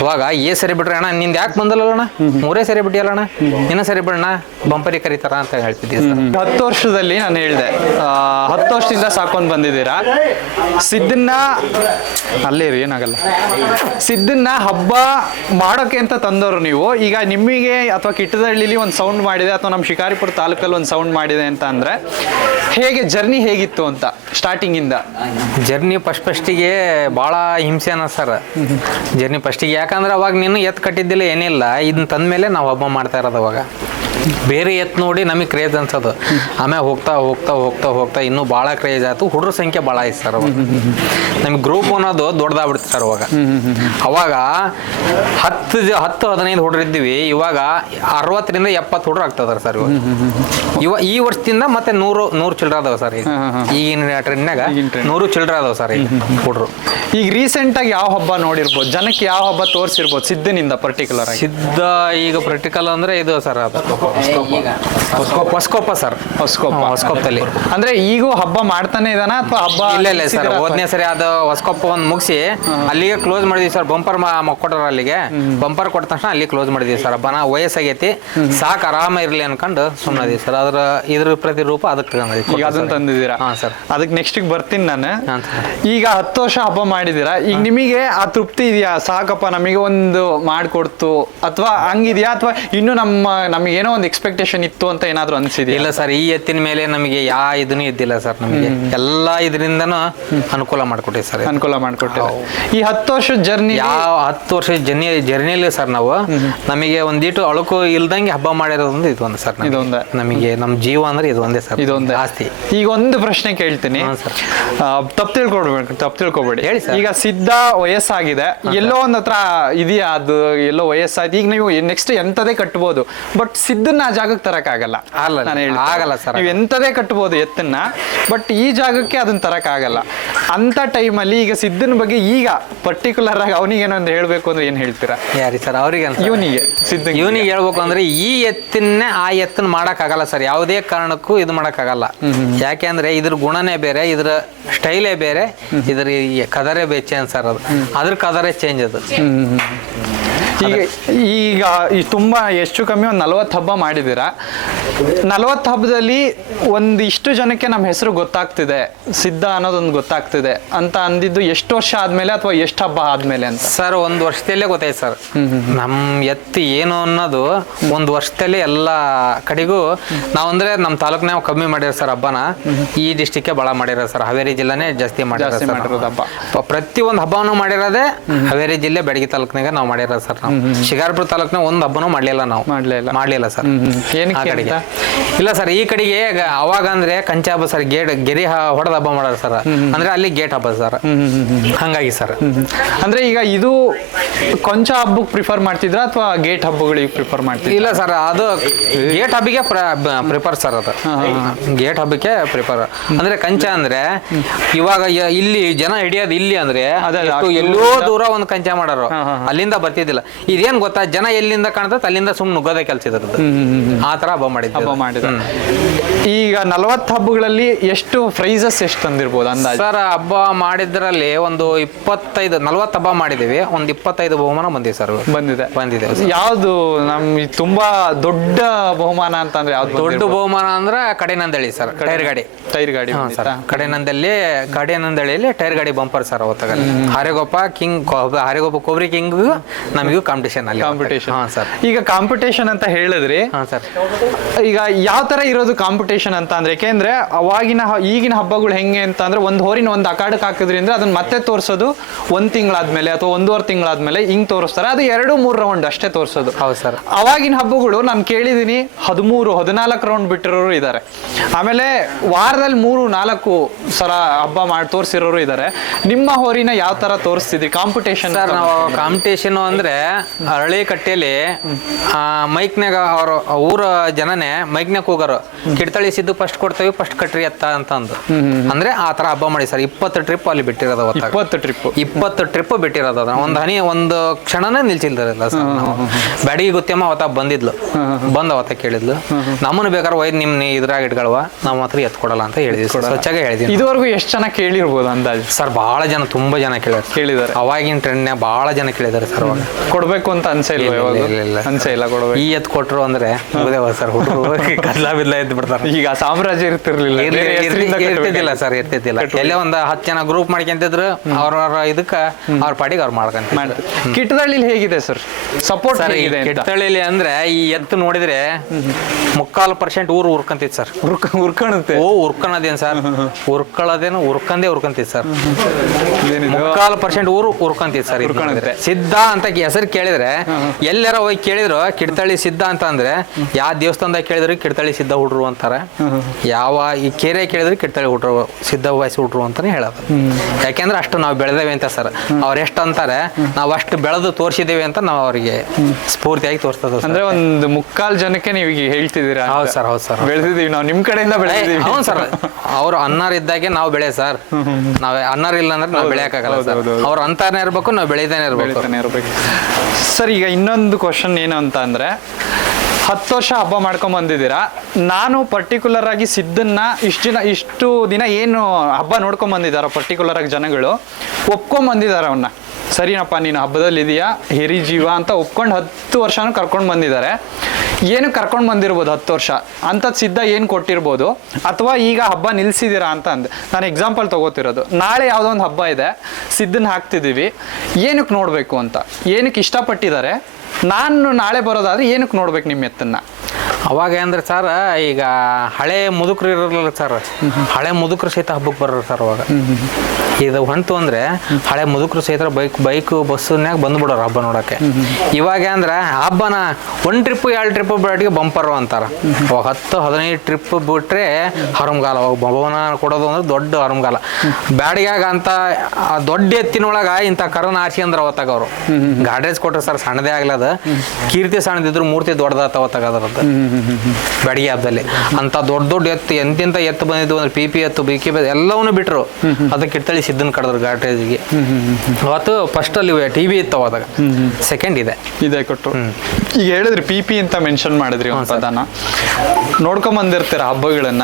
ಅವಾಗ ಏ ಸರಿ ಬಿಟ್ರೆ ಅಣ್ಣ ನಿಂದ ಯಾಕೆ ಬಂದಲ್ಲಣ್ಣ ಮೂರೇ ಸರಿ ಬಿಟ್ಟಿಯಲ್ಲ ಅಣ್ಣ? ಇನ್ನ ಸರಿ ಬಿಡಣ್ಣ? ಬಂಪರಿ ಕರೀತಾರ ಅಂತ ಹೇಳ್ತಿದ್ದೀವಿ ಸರ್. ಹತ್ತು ವರ್ಷದಲ್ಲಿ ನಾನು ಹೇಳಿದೆ. ಹತ್ತು ವರ್ಷದಿಂದ ಸಾಕೊಂಡ್ ಬಂದಿದ್ದೀರಾ? ಸಿದ್ದನ್ನ ಅಲ್ಲೇ ರೀ ಏನಾಗಲ್ಲ. ಸಿದ್ದನ್ನ ಹಬ್ಬ ಮಾಡೋಕೆ ಅಂತ ತಂದವರು ನೀವು. ಈಗ ನಿಮಗೆ ಅಥವಾ ಕಿಟ್ಟದಹಳ್ಳಿಲಿ ಒಂದು ಸೌಂಡ್ ಮಾಡಿದೆ ಅಥವಾ ನಮ್ಮ ಶಿಕಾರಿಪುರ ತಾಲೂಕಲ್ಲಿ ಒಂದು ಸೌಂಡ್ ಮಾಡಿದೆ ಅಂತ ಅಂದ್ರೆ ಹೇಗೆ ಜರ್ನಿ ಹೇಗಿತ್ತು ಅಂತ ಸ್ಟಾರ್ಟಿಂಗ್ ಇಂದ? ಜರ್ನಿ ಫಸ್ಟ್ ಫಸ್ಟಿಗೆ ಭಾಳ ಹಿಂಸೆ ಅನ್ನ ಸರ್. ಜರ್ನಿ ಫಸ್ಟಿಗೆ ಯಾಕಂದ್ರೆ ಅವಾಗ ನೀನು ಎತ್ತು ಕಟ್ಟಿದ್ದಿಲ್ಲ ಏನಿಲ್ಲ. ಇದನ್ನ ತಂದ್ಮೇಲೆ ನಾವು ಹಬ್ಬ ಮಾಡ್ತಾ ಇರೋದು ಅವಾಗ. ಬೇರೆ ಎತ್ ನೋಡಿ ನಮಗೆ ಕ್ರೇಜ್ ಅನ್ಸೋದು. ಆಮೇಲೆ ಹೋಗ್ತಾ ಹೋಗ್ತಾ ಹೋಗ್ತಾ ಹೋಗ್ತಾ ಇನ್ನೂ ಭಾಳ ಕ್ರೇಜ್ ಆಯ್ತು. ಹುಡುಗ್ರ ಸಂಖ್ಯೆ ಭಾಳ ಐತೆ ಸರ್ ಅವಾಗ. ನಮ್ಗೆ ಗ್ರೂಪ್ ಅನ್ನೋದು ದೊಡ್ಡದಾಗ್ಬಿಡ್ತು ಸರ್ ಅವಾಗ. ಅವಾಗ ಹತ್ತು ಜ- ಹತ್ತು ಹದಿನೈದು ಹುಡುಗ್ರು ಇದ್ದೀವಿ. ಇವಾಗ ಅರವತ್ತರಿಂದ ಎಪ್ಪತ್ತು ಹುಡುಗ್ರು ಆಗ್ತದಾರ ಸರ್ ಇವಾಗ. ಇವ ಈ ವರ್ಷದಿಂದ ಮತ್ತೆ ನೂರು ನೂರು ಚಿಲ್ಡ್ರ ಅದಾವ ಸರ್ ಈಗ. ಈಗಿನ ಟ್ರೆಂಡ್ನಾಗ. ನೂರು ಚಿಲ್ಡ್ರ ಅದಾವ ಸರ್ ಈಗ ಹುಡ್ರು. ಈಗ ರೀಸೆಂಟ್ ಆಗಿ ಯಾವ ಹಬ್ಬ ನೋಡಿರ್ಬೋದು? ಜನಕ್ಕೆ ಯಾವ ಹಬ್ಬ ತೋರಿಸಿರ್ಬೋದು? ಸಿದ್ಧನಿಂದ ಪರ್ಟಿಕ್ಯುಲರ್ ಆಗಿ. ಸಿದ್ಧ ಈಗ ಪರ್ಟಿಕ್ಯುಲರ್ ಅಂದ್ರೆ ಇದು ಸರ್ ಅದು. ಹೊಸ್ಕೊಪ್ಪ ಸರ್. ಹೊಸ್ಕೋಪ ಅಂದ್ರೆ ಈಗೂ ಹಬ್ಬ ಮಾಡ್ತಾನೆ ಇದಾನ ಅಥವಾ ಹಬ್ಬ ಇಲ್ಲ ಇಲ್ಲ ಸರ್. ಹೋದ್ನೇ ಸರಿ ಅದು ಹೊಸ್ಕೊಪ್ಪ ಒಂದು ಮುಗಿಸಿ ಅಲ್ಲಿಗೆ ಕ್ಲೋಸ್ ಮಾಡಿದ್ವಿ ಸರ್. ಬಂಪರ್ ಕೊಟ್ಟರ ಅಲ್ಲಿಗೆ. ಬಂಪರ್ ಕೊಟ್ಟ ತಕ್ಷಣ ಅಲ್ಲಿ ಕ್ಲೋಸ್ ಮಾಡಿದ್ವಿ ಸರ್. ಹಬ್ಬನ ವಯಸ್ಸಾಗೈತಿ. ಸಾಕು ಆರಾಮ ಇರ್ಲಿ ಅನ್ಕೊಂಡು ಸುಮ್ಮನೆ ಸರ್. ಅದ್ರ ಇದ್ರ ಪ್ರತಿರೂಪ ಅದಕ್ಕೆ ಈಗ ಅದನ್ನ ತಂದಿದ್ದೀರಾ? ಹಾಂ ಸರ್. ಅದಕ್ಕೆ ನೆಕ್ಸ್ಟ್ ಬರ್ತೀನಿ ನಾನು. ಈಗ ಹತ್ತು ವರ್ಷ ಹಬ್ಬ ಮಾಡಿದೀರಾ ಈಗ ನಿಮಗೆ ಆ ತೃಪ್ತಿ ಇದೆಯಾ? ಸಾಕಪ್ಪ ನಮಗೆ ಒಂದು ಮಾಡಿಕೊಡ್ತು. ಅಥವಾ ಹಂಗಿದ್ಯಾ? ಅಥವಾ ಇನ್ನು ನಮ್ಮ ನಮಗೆ ಏನೋ ಒಂದು ಎಕ್ಸ್ಪೆಕ್ಟೇಷನ್ ಇತ್ತು ಅಂತ ಏನಾದ್ರು ಅನ್ಸಿದೆ ಇಲ್ಲ ಸರ್ ಈ ಎತ್ತಿನ ಮೇಲೆ ನಮಗೆ ಯಾ ಇದನ್ನು ಇದ್ದಿಲ್ಲ ಸರ್ ನಮಗೆ. ಎಲ್ಲಾ ಇದರಿಂದನೂ ಅನುಕೂಲ ಮಾಡ್ಕೊಟ್ಟಿ ಸರ್ ಅನುಕೂಲ ಮಾಡಿಕೊಟ್ಟಿಲ್ಲ ಈ ಹತ್ತು ವರ್ಷದ ಜರ್ನಿ ಯಾವ ಹತ್ತು ವರ್ಷ ಜರ್ನಿ ಜರ್ನಿಯಲ್ಲಿ ಸರ್ ನಾವು ನಮಗೆ ಒಂದಿಟ್ಟು ಅಳುಕು ಇಲ್ದಂಗೆ ಹಬ್ಬ ಮಾಡಿರೋದೊಂದು ಇದು ಒಂದು ಸರ್. ಇದೊಂದೇ. ನಮಗೆ ನಮ್ಮ ಜೀವ ಅಂದ್ರೆ ಇದು ಒಂದೇ ಸರ್ ಇದೊಂದೇ. ಆಸ್ತಿ. ಈಗ ಒಂದು ಪ್ರಶ್ನೆ ಕೇಳ್ತೀನಿ. ತಪ್ಪು ತಿಳ್ಕೊಡ್ಬೇಕು ತಪ್ಪು ತಿಳ್ಕೊಬೇಡಿ. ಹೇಳಿ ಸರ್. ಈಗ ಸಿದ್ಧ ವಯಸ್ಸಾಗಿದೆ. ಎಲ್ಲೋ ಒಂದ್ ಹತ್ರ ಇದೆಯಾ ಅದು? ಎಲ್ಲೋ ವಯಸ್ಸಾಯ್ತು. ಈಗ ನೀವು ನೆಕ್ಸ್ಟ್ ಎಂತದೇ ಕಟ್ಬೋದು. ಬಟ್ ಸಿದ್ದನ್ನ ಆ ಜಾಗಕ್ಕೆ ತರಕ್ ಆಗಲ್ಲ ಅಲ್ಲ. ಆಗಲ್ಲ ಸರ್, ನೀವು ಎಂತದೇ ಕಟ್ಬೋದು ಎತ್ತನ್ನ ಬಟ್ ಈ ಜಾಗಕ್ಕೆ ಅದನ್ನ ತರಕ್ ಆಗಲ್ಲ ಅಂತ ಟೈಮಲ್ಲಿ ಈಗ ಸಿದ್ದನ ಬಗ್ಗೆ ಈಗ ಪರ್ಟಿಕ್ಯುಲರ್ ಆಗಿ ಅವನಿಗೆ ಹೇಳಬೇಕು ಅಂದ್ರೆ ಏನ್ ಹೇಳ್ತೀರಾ? ಯಾರಿ ಸರ್ ಅವ್ರಿಗೆ ಇವನಿಗೆ ಸಿದ್ಧ ಇವನಿಗೆ ಹೇಳ್ಬೇಕು ಅಂದ್ರೆ ಈ ಎತ್ತಿನ ಆ ಎತ್ತನ್ನ ಮಾಡಕ್ಕಾಗಲ್ಲ ಸರ್. ಯಾವುದೇ ಕಾರಣಕ್ಕೂ ಇದು ಮಾಡಕ್ಕಾಗಲ್ಲ. ಯಾಕೆ ಅಂದ್ರೆ ಇದ್ರ ಗುಣನೇ ಬೇರೆ ಇದ್ರ ಸ್ಟೈಲೇ ಬೇರೆ ಇದ್ರ ಈ ಕದರೇ ಬೇ ಚೇಂಜ್ ಸರ್ ಅದು. ಅದ್ರ ಕದರೇ ಚೇಂಜ್ ಅದು. ಈಗ ಈಗ ಈ ತುಂಬಾ ಹೆಚ್ಚು ಕಮ್ಮಿ ಒಂದು ನಲವತ್ತು ಹಬ್ಬ ಮಾಡಿದ್ದೀರಾ? ನಲವತ್ತು ಹಬ್ಬದಲ್ಲಿ ಒಂದಿಷ್ಟು ಜನಕ್ಕೆ ನಮ್ಮ ಹೆಸರು ಗೊತ್ತಾಗ್ತಿದೆ. ಸಿದ್ಧ ಅನ್ನೋದೊಂದು ಗೊತ್ತಾಗ್ತಿದೆ ಅಂತ ಅಂದಿದ್ದು ಎಷ್ಟು ವರ್ಷ ಆದ್ಮೇಲೆ ಅಥವಾ ಎಷ್ಟು ಹಬ್ಬ ಆದ್ಮೇಲೆ ಅಂತ? ಸರ್ ಒಂದು ವರ್ಷದಲ್ಲೇ ಗೊತ್ತಾಯ್ತು ಸರ್. ನಮ್ಮ ಎತ್ತಿ ಏನು ಅನ್ನೋದು ಒಂದು ವರ್ಷದಲ್ಲೇ ಎಲ್ಲ ಕಡೆಗೂ ನಾವು ಅಂದ್ರೆ ನಮ್ಮ ತಾಲೂಕ್ನಾಗ ಕಮ್ಮಿ ಮಾಡಿರೋ ಸರ್ ಹಬ್ಬನ. ಈ ಡಿಸ್ಟಿಕ್ಗೆ ಭಾಳ ಮಾಡಿರೋ ಸರ್. ಹಾವೇರಿ ಜಿಲ್ಲೆನೇ ಜಾಸ್ತಿ ಮಾಡಿರೋದು ಹಬ್ಬ. ಪ್ರತಿ ಒಂದು ಹಬ್ಬವನ್ನು ಮಾಡಿರೋದೇ ಹಾವೇರಿ ಜಿಲ್ಲೆ ಬೆಳಗ್ಗೆ ತಾಲೂಕ್ನಾಗ ನಾವು ಮಾಡಿರೋದು ಸರ್ ನಾವು ಶಿಕಾರ್ಪುರ ತಾಲೂಕ್ನ ಒಂದು ಹಬ್ಬನೂ ಮಾಡ್ಲಿಲ್ಲ ನಾವು. ಮಾಡಲಿಲ್ಲ. ಮಾಡ್ಲಿಲ್ಲ ಸರ್. ಆ ಕಡೆಗೆ. ಇಲ್ಲ ಸರ್ ಈ ಕಡೆಗೆ ಅವಾಗ ಅಂದ್ರೆ ಕಂಚೆ ಹಬ್ಬ ಸರ್ ಗೇಟ್ ಗೆರಿ ಹೊಡೆದ ಹಬ್ಬ ಮಾಡೋರು ಸರ್. ಅಂದ್ರೆ ಅಲ್ಲಿ ಗೇಟ್ ಹಬ್ಬ ಸರ್. ಹಂಗಾಗಿ ಸರ್. ಅಂದ್ರೆ ಈಗ ಇದು ಕೊಂಚ ಹಬ್ಬಕ್ಕೆ ಪ್ರಿಫರ್ ಮಾಡ್ತಿದ್ರ ಅಥವಾ ಗೇಟ್ ಹಬ್ಬಗಳಿಗೆ ಪ್ರಿಫರ್ ಮಾಡ್ತಿದ್ರ? ಇಲ್ಲ ಸರ್ ಅದು ಗೇಟ್ ಹಬ್ಬಿಗೆ ಪ್ರಿಫರ್ ಸರ್ ಅದು. ಗೇಟ್ ಹಬ್ಬಕ್ಕೆ ಪ್ರಿಫರ್. ಅಂದ್ರೆ ಕಂಚ ಅಂದ್ರೆ ಇವಾಗ ಇಲ್ಲಿ ಜನ ಹಿಡಿಯೋದು ಇಲ್ಲಿ ಅಂದ್ರೆ ಎಲ್ಲೋ ದೂರ ಒಂದು ಕಂಚ ಮಾಡೋರು. ಅಲ್ಲಿಂದ ಬರ್ತಿದ್ದಿಲ್ಲ. ಇದೇನ್ ಗೊತ್ತಾ? ಜನ ಎಲ್ಲಿಂದ ಕಾಣ್ತದ ಅಲ್ಲಿಂದ ಸುಮ್ಮನೆ ನುಗ್ಗೋದೇ ಕೆಲಸ ಇದ್ರದ್ದು ಆ ತರ ಹಬ್ಬ ಮಾಡಿದ ಹಬ್ಬ ಮಾಡಿದ ಈಗ ನಲವತ್ತು ಹಬ್ಬಗಳಲ್ಲಿ ಎಷ್ಟು ಪ್ರೈಸಸ್ ಎಷ್ಟು ತಂದಿರ್ಬೋದು ಅಂದ ಸರ್ ಹಬ್ಬ ಮಾಡಿದ್ರಲ್ಲಿ ಒಂದು ಇಪ್ಪತ್ತೈದು ನಲ್ವತ್ತು ಹಬ್ಬ ಮಾಡಿದೀವಿ ಒಂದು ಇಪ್ಪತ್ತೈದು ಬಹುಮಾನ ಬಂದಿದೆ ಸರ್. ಬಂದಿದೆ. ಬಂದಿದೆ. ಯಾವುದು ನಮ್ ಈ ತುಂಬಾ ದೊಡ್ಡ ಬಹುಮಾನ ಅಂತಂದ್ರೆ ಯಾವ್ದು ದೊಡ್ಡ ಬಹುಮಾನ ಅಂದ್ರೆ ಕಡೆನಂದಳಿ ಸರ್ ಟೈರ್ ಗಾಡಿ. ಟೈರ್ ಗಾಡಿ ಸರ್? ಕಡೆನಂದಲ್ಲಿ ಕಡೆನಂದಳಿಯಲ್ಲಿ ಟೈರ್ ಗಾಡಿ ಬಂಪರ್ ಸರ್ ಅವತ್ತಾಗ ಹರಿಗೊಪ್ಪ ಕಿಂಗ್ ಹರೇಗೊಪ್ಪ ಕೊಬ್ರಿ ಕಿಂಗ್ ನಮಗೂ ಕಾಂಪಿಟೇಷನ್ ಅಲ್ಲಿ ಕಾಂಪಿಟೇಷನ್ ಹಾ ಸರ್ ಈಗ ಕಾಂಪಿಟೇಷನ್ ಅಂತ ಹೇಳಿದ್ರಿ ಹಾ ಸರ್ ಈಗ ಯಾವ ತರ ಇರೋದು ಕಾಂಪಿಟೇಷನ್ ಅಂತ ಅಂದ್ರೆ ಯಾಕೆಂದ್ರೆ ಅವಾಗಿನ ಈಗಿನ ಹಬ್ಬಗಳು ಹೆಂಗೆ ಅಂತ ಅಂದ್ರೆ ಒಂದು ಹೋರಿನ ಒಂದು ಅಕಾಡಕ್ಕೆ ಹಾಕಿದ್ರಿಂದ ಅದನ್ನ ಮತ್ತೆ ತೋರಿಸೋದು ಒಂದ್ ತಿಂಗಳಾದ್ಮೇಲೆ ಅಥವಾ ಒಂದೂವರೆ ತಿಂಗಳಾದ್ಮೇಲೆ ಹಿಂಗ್ ತೋರಿಸ್ತಾರೆ. ಅದು ಎರಡು ಮೂರು ರೌಂಡ್ ಅಷ್ಟೇ ತೋರಿಸೋದು. ಹೌದು ಸರ್ ಅವಾಗಿನ ಹಬ್ಬಗಳು ನಾನು ಕೇಳಿದೀನಿ ಹದಿಮೂರು ಹದಿನಾಲ್ಕು ರೌಂಡ್ ಬಿಟ್ಟಿರೋರು ಇದ್ದಾರೆ ಆಮೇಲೆ ವಾರದಲ್ಲಿ ಮೂರು ನಾಲ್ಕು ಸಲ ಹಬ್ಬ ಮಾಡಿ ತೋರಿಸಿರೋರು ಇದ್ದಾರೆ ನಿಮ್ಮ ಹೋರಿನ ಯಾವ ತರ ತೋರಿಸ್ತಿದ್ರಿ? ಕಾಂಪಿಟೇಷನ್ ಸರ್ ನಾವು ಕಾಂಪಿಟೇಷನ್ ಅಂದ್ರೆ ಅರಳಿ ಕಟ್ಟೆಯಲ್ಲಿ ಮೈಕ್ನಾಗ ಅವ್ರ ಊರ ಜನನೇ ಮೈಕ್ನಾಗ ಹೋಗೋರು ಕಿಡ್ತಳಿ ಸಿದ್ದು ಫಸ್ಟ್ ಕೊಡ್ತೇವೆ ಫಸ್ಟ್ ಕಟ್ರಿ ಅತ್ತ ಅಂತ ಅಂದು ಅಂದ್ರೆ ಆ ತರ ಹಬ್ಬ ಮಾಡಿ ಸರ್. ಇಪ್ಪತ್ತು ಟ್ರಿಪ್ ಅಲ್ಲಿ ಬಿಟ್ಟಿರೋದು ಇಪ್ಪತ್ತು ಟ್ರಿಪ್ ಇಪ್ಪತ್ತು ಟ್ರಿಪ್ ಬಿಟ್ಟಿರೋದ ಅದನ್ನ ಒಂದು ಹನಿ ಒಂದು ಕ್ಷಣನೇ ನಿಲ್ಸಿಲ್ದಿರಲ್ಲ ಸರ್ ನಾವು. ಬ್ಯಾಡಿಗೆ ಗೊತ್ತಮ್ಮ ಅವತ್ತ ಬಂದಿದ್ಲು. ಬಂದ ಅವತ್ತ ಕೇಳಿದ್ಲು. ನಮ್ಮನ್ನು ಬೇಕಾದ್ರೆ ಒಯ್ದು ನಿಮ್ ಇದ್ರಾಗ ಇಟ್ಕೊಳ್ವ. ನಾವು ಮಾತ್ರ ಎತ್ಕೊಡಲ್ಲ ಅಂತ ಹೇಳಿದ್ವಿ. ಸ್ವಚ್ಛಾಗೆ ಹೇಳಿದ್ವಿ ಇದುವರೆಗೂ ಎಷ್ಟು ಜನ ಕೇಳಿರ್ಬೋದು ಅಂದಾಜು? ಸರ್ ಬಹಳ ಜನ ತುಂಬಾ ಜನ ಕೇಳಿದ್ರು. ಕೇಳಿದ್ದಾರೆ ಅವಾಗಿನ ಟ್ರೆಂಡ್ನ್ಯಾಗ ಬಹಳ ಜನ ಕೇಳಿದಾರೆ ಸರ್ ಅವಾಗ. ಕೊಡ್ಬೇಕು ಅಂತ ಅನ್ಸೇ ಇಲ್ಲ. ಅನ್ಸೇ ಇಲ್ಲ ಕೊಡ್ಬೇಕು. ಈ ಎತ್ ಕೊಟ್ರು ಅಂದ್ರೆ ಸರ್ ಹುಡುಗರು ಕದ್ಲಾ ಬಿದ್ಲ ಎದ್ದು ಬಿಡ್ತಾರೆ. ಈಗ ಸಾಮ್ರಾಜ್ಯ ಇರ್ತಿರ್ಲಿಲ್ಲ. ಇರ್ತಿದ್ದಿಲ್ಲ ಸರ್ ಇರ್ತಿದ್ದಿಲ್ಲ. ಎಲ್ಲೇ ಒಂದ್ ಹತ್ತು ಜನ ಗ್ರೂಪ್ ಮಾಡ್ಕೊಂತಿದ್ರು ಅವ್ರವ್ರ ಇದಕ್ಕ ಅವ್ರ ಪಾಡಿಗೆ ಅವ್ರು ಮಾಡ್ಕೊಂತ. ಕಿಟ್ಟದಳ್ಳಿಲಿ ಹೇಗಿದೆ ಸರ್? ಸಪೋರ್ಟ್ ಹೇಗಿದೆ ಅಂತ? ಅಂದ್ರೆ ಈ ಎತ್ತು ನೋಡಿದ್ರೆ ಮುಕ್ಕಾಲು ಪರ್ಸೆಂಟ್ ಊರು ಉರ್ಕಂತಿತ್ತು ಸರ್. ಉರ್ಕ- ಉರ್ಕಣುತ್ತೆ? ಓ ಉರ್ಕಣದೇನ್ ಸರ್? ಉರ್ಕೊಳ್ಳೋದೇನು ಉರ್ಕಂದೇ ಉರ್ಕಂತಿತ್ತು ಸರ್? ಮುಕ್ಕಾಲು ಪರ್ಸೆಂಟ್ ಊರು ಉರ್ಕಂತಿತ್ತು ಸರ್ ಇದ್. ಸಿದ್ಧ ಅಂತ ಹೆಸರು ಕೇಳಿದ್ರೆ ಎಲ್ಲಾರ ಹೋಗಿ ಕೇಳಿದ್ರು ಕಿಡ್ತಳಿ ಸಿದ್ಧ ಅಂತ ಅಂದ್ರೆ ಯಾವ ದೇವಸ್ಥಾನದಾಗ ಕೇಳಿದ್ರು ಕಿಡ್ತಳಿ ಸಿದ್ಧ ಹುಡ್ರು ಅಂತಾರೆ. ಯಾವ ಈ ಕೆರೆ ಕೇಳಿದ್ರು ಕಿಡ್ತಳಿ ಹುಡ್ರು ಸಿದ್ಧ ವಯಸ್ಸು ಹುಡ್ರು ಅಂತಾನೆ ಹೇಳೋದು. ಯಾಕೆಂದ್ರೆ ಅಷ್ಟು ನಾವು ಬೆಳೆದೇವೆ ಅಂತ ಸರ್. ಅವ್ರು ಎಷ್ಟು ಅಂತಾರೆ ನಾವು ಅಷ್ಟು ಬೆಳೆದು ತೋರಿಸಿದ್ದೇವೆ ಅಂತ ನಾವು ಅವರಿಗೆ ಸ್ಫೂರ್ತಿಯಾಗಿ ತೋರಿಸ್ತದ ಅಂದ್ರೆ ಒಂದು ಮುಕ್ಕಾಲ್ ಜನಕ್ಕೆ ನೀವು ಈಗ ಹೇಳ್ತಿದ್ದೀರಾ. ಹೌದು ಸರ್ ಹೌದು ಸರ್ ಬೆಳೆದಿದೀವಿ ನಾವು ನಿಮ್ ಕಡೆಯಿಂದ ಬೆಳೆದಿದ್ದೀವಿ. ಹೌದು ಸರ್. ಅವ್ರು ಅನ್ನಾರ್ ಇದ್ದಾಗೆ ನಾವು ಬೆಳೆ ಸರ್. ನಾವ್ ಅನ್ನಾರ್ ಇಲ್ಲ ಅಂದ್ರೆ ನಾವು ಬೆಳೆಯಕ್ಕಾಗಲ್ಲ. ಅವ್ರು ಅಂತಾನೆ ಇರ್ಬೇಕು ನಾವು ಬೆಳಿತಾನೆ ಇರ್ಬೇಕು. ಸರ್, ಈಗ ಇನ್ನೊಂದು ಕ್ವಶನ್ ಏನು ಅಂತ ಅಂದರೆ, ಹತ್ತು ವರ್ಷ ಹಬ್ಬ ಮಾಡ್ಕೊಂಡ್ ಬಂದಿದ್ದೀರಾ? ನಾನು ಪರ್ಟಿಕ್ಯುಲರ್ ಆಗಿ ಸಿದ್ದನ್ನ ಇಷ್ಟು ದಿನ ಇಷ್ಟು ದಿನ ಏನು ಹಬ್ಬ ನೋಡ್ಕೊಂಡ್ ಬಂದಿದ್ದಾರ ಪರ್ಟಿಕ್ಯುಲರ್ ಆಗಿ ಜನಗಳು, ಒಪ್ಕೊಂಡ್ ಬಂದಿದ್ದಾರೆ ಅವನ್ನ ಸರಿನಪ್ಪ, ನೀನು ಹಬ್ಬದಲ್ಲಿ ಇದೆಯಾ? ಹಿರಿ ಜೀವ ಅಂತ ಒಪ್ಕೊಂಡು ಹತ್ತು ವರ್ಷನೂ ಕರ್ಕೊಂಡು ಬಂದಿದ್ದಾರೆ. ಏನು ಕರ್ಕೊಂಡು ಬಂದಿರ್ಬೋದು ಹತ್ತು ವರ್ಷ? ಅಂಥದ್ದು ಸಿದ್ಧ ಏನು ಕೊಟ್ಟಿರ್ಬೋದು? ಅಥವಾ ಈಗ ಹಬ್ಬ ನಿಲ್ಲಿಸಿದ್ದೀರಾ ಅಂತ ಅಂದೆ, ನಾನು ಎಕ್ಸಾಂಪಲ್ ತಗೋತಿರೋದು. ನಾಳೆ ಯಾವುದೋ ಒಂದು ಹಬ್ಬ ಇದೆ, ಸಿದ್ಧನ ಹಾಕ್ತಿದ್ದೀವಿ. ಏನಕ್ಕೆ ನೋಡಬೇಕು ಅಂತ? ಏನಕ್ಕೆ ಇಷ್ಟಪಟ್ಟಿದ್ದಾರೆ? ನಾನು ನಾಳೆ ಬರೋದಾದ್ರೆ ಏನಕ್ಕೆ ನೋಡ್ಬೇಕು ನಿಮ್ಮ ಎತ್ತನ್ನ? ಅವಾಗ ಅಂದ್ರೆ ಸರ್ ಈಗ ಹಳೆ ಮುದುಕರು ಇರಲಿಲ್ಲ ಸರ್ ಹಳೆ ಮುದುಕರು ಸಹಿತ ಹಬ್ಬಕ್ಕೆ ಬರೋರು ಸರ್ ಅವಾಗ. ಇದು ಹೊಂತು ಅಂದ್ರೆ ಹಳೆ ಮುದುಕರು ಸಹಿತ ಬೈಕ್ ಬೈಕ್ ಬಸ್ನ್ಯಾಗ ಬಂದ್ಬಿಡೋರು ಹಬ್ಬ ನೋಡಕ್ಕೆ. ಇವಾಗ ಅಂದ್ರೆ ಹಬ್ಬನ ಒನ್ ಟ್ರಿಪ್ ಎರಡು ಟ್ರಿಪ್ ಬಿಟ್ಟಿಗೆ ಬಂಪರ್ ಅಂತಾರ. ಅವಾಗ ಹತ್ತು ಹದಿನೈದು ಟ್ರಿಪ್ ಬಿಟ್ರೆ ಹರಮಗಾಲ ಅವಾಗ ಭವನ ಕೊಡೋದು ಅಂದ್ರೆ ದೊಡ್ಡ ಹರಮಗಾಲ ಬ್ಯಾಡಿಗ್ಯಾಗ ಅಂತ ದೊಡ್ಡ ಎತ್ತಿನೊಳಗ ಇಂಥ ಕರನ ಆರ್ಸಿ ಅಂದ್ರೆ ಅವತ್ತಾಗ ಅವರು. ಗಾಡ್ರೇಜ್ ಕೊಟ್ರೆ ಸರ್ ಸಣ್ಣದೇ ಆಗ್ಲದ. ಕೀರ್ತಿ ಸಣ್ಣದಿದ್ರು ಮೂರ್ತಿ ದೊಡ್ಡದಾತ ಅವತ್ತಾಗ ಹಬ್ಬದಲ್ಲಿ ಅಂತ ದೊಡ್ಡ ದೊಡ್ಡ ಎತ್ತು ಎಂತೆಂತ ಎತ್ತು ಬಂದಿದ್ದು ಅಂದ್ರೆ ಪಿ ಪಿ ಎತ್ತು ಬಿ ಕೆ ಎಲ್ಲವನ್ನೂ ಬಿಟ್ರು. ಅದಕ್ಕೆ ಕಿತ್ತಳಿ ಸಿದ್ದನ್ ಕಡಿದ್ರು ಗಾಟೇಜ್ಗೆ. ಅವತ್ತು ಫಸ್ಟ್ ಅಲ್ಲಿ ಟಿ ವಿ ಇತ್ತು ಅವಾಗ. ಸೆಕೆಂಡ್ ಇದೆ. ಇದೆ ಕೊಟ್ಟು. ಈಗ ಹೇಳಿದ್ರಿ ಪಿ ಪಿ ಅಂತ ಮೆನ್ಷನ್ ಮಾಡಿದ್ರಿ ಒಂದು ಪದನ. ನೋಡ್ಕೊಂಡ್ ಬಂದಿರ್ತೀರ ಹಬ್ಬಗಳನ್ನ?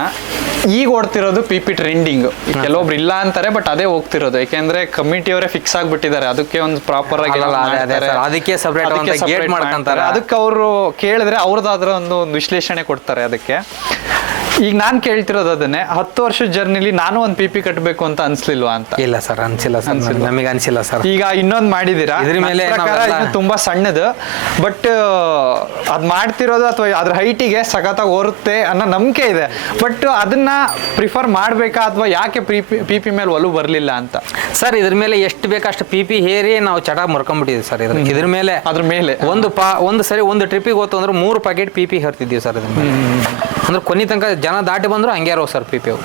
ಈಗ ಓಡ್ತಿರೋದು ಪಿ ಪಿ ಟ್ರೆಂಡಿಂಗ್ ಕೆಲವೊಬ್ರು ಇಲ್ಲ ಅಂತಾರೆ ಬಟ್ ಅದೇ ಹೋಗ್ತಿರೋದು. ಯಾಕೆಂದ್ರೆ ಕಮಿಟಿ ಅವರೇ ಫಿಕ್ಸ್ ಆಗ್ಬಿಟ್ಟಿದ್ದಾರೆ. ಅದಕ್ಕೆ ಒಂದು ಪ್ರಾಪರ್ ಆಗಿ ಅದಕ್ಕೆ ಸಪರೇಟ್ gate ಮಾಡ್ಕೊಂತಾರೆ. ಅದಕ್ಕೆ ಅವರು ಕೇಳಿದ್ರೆ ಅವ್ರದ್ದಾದ್ರ ಒಂದು ವಿಶ್ಲೇಷಣೆ ಕೊಡ್ತಾರೆ ಅದಕ್ಕೆ. ಈಗ ನಾನು ಕೇಳ್ತಿರೋದು ಅದನ್ನೇ. ಹತ್ತು ವರ್ಷದ ಜರ್ನಿಲಿ ನಾನು ಒಂದು ಪಿಪಿ ಪಿ ಕಟ್ಟಬೇಕು ಅಂತ ಅನ್ಸ್ಲಿಲ್ವಾ ಅಂತ? ಇಲ್ಲ ಸರ್ ಅನ್ಸಿಲ್ಲ ಸರ್ ನಮಗೆ ಅನ್ಸಿಲ್ಲ ಸರ್. ಈಗ ಇನ್ನೊಂದು ಮಾಡಿದೀರಾ? ಇದ್ರ ಮೇಲೆ ಪ್ರಕಾರ ಇದು ತುಂಬಾ ಸಣ್ಣದು. ಬಟ್ ಅದ್ ಮಾಡ್ತಿರೋದು ಅಥವಾ ಅದ್ರ ಹೈಟಿಗೆ ಸಖತ್ತಾಗಿ ಓರುತ್ತೆ ಅನ್ನೋ ನಂಬಿಕೆ ಇದೆ. ಬಟ್ ಅದನ್ನ ಪ್ರಿಫರ್ ಮಾಡ್ಬೇಕಾ ಅಥವಾ ಯಾಕೆ ಪಿ ಪಿ ಮೇಲೆ ಒಲವು ಬರಲಿಲ್ಲ ಅಂತ? ಸರ್ ಇದ್ರ ಮೇಲೆ ಎಷ್ಟು ಬೇಕಷ್ಟು ಪಿ ಪಿ ಹೇರಿ ನಾವು ಚಟ ಮರ್ಕೊಂಡ್ಬಿಟ್ಟಿದ್ವಿ ಸರ್ ಇದ್ರ ಇದ್ರ ಮೇಲೆ ಅದ್ರ ಮೇಲೆ. ಒಂದು ಪಾ ಒಂದು ಸರಿ ಒಂದು ಟ್ರಿಪ್ಪಿಗೆ ಹೋತು ಅಂದ್ರೆ ಮೂರು ಪ್ಯಾಕೆಟ್ ಪಿ ಪಿ ಹರ್ತಿದ್ದೀವಿ ಸರ್ ಇದ್ರ ಮೇಲೆ. ಅಂದ್ರೆ ಕೊನೆ ತನಕ ಜನ ದಾಟಿ ಬಂದ್ರು ಹಂಗೆ ಇರೋ ಸರ್ ಪಿ ಪಿ ಅವು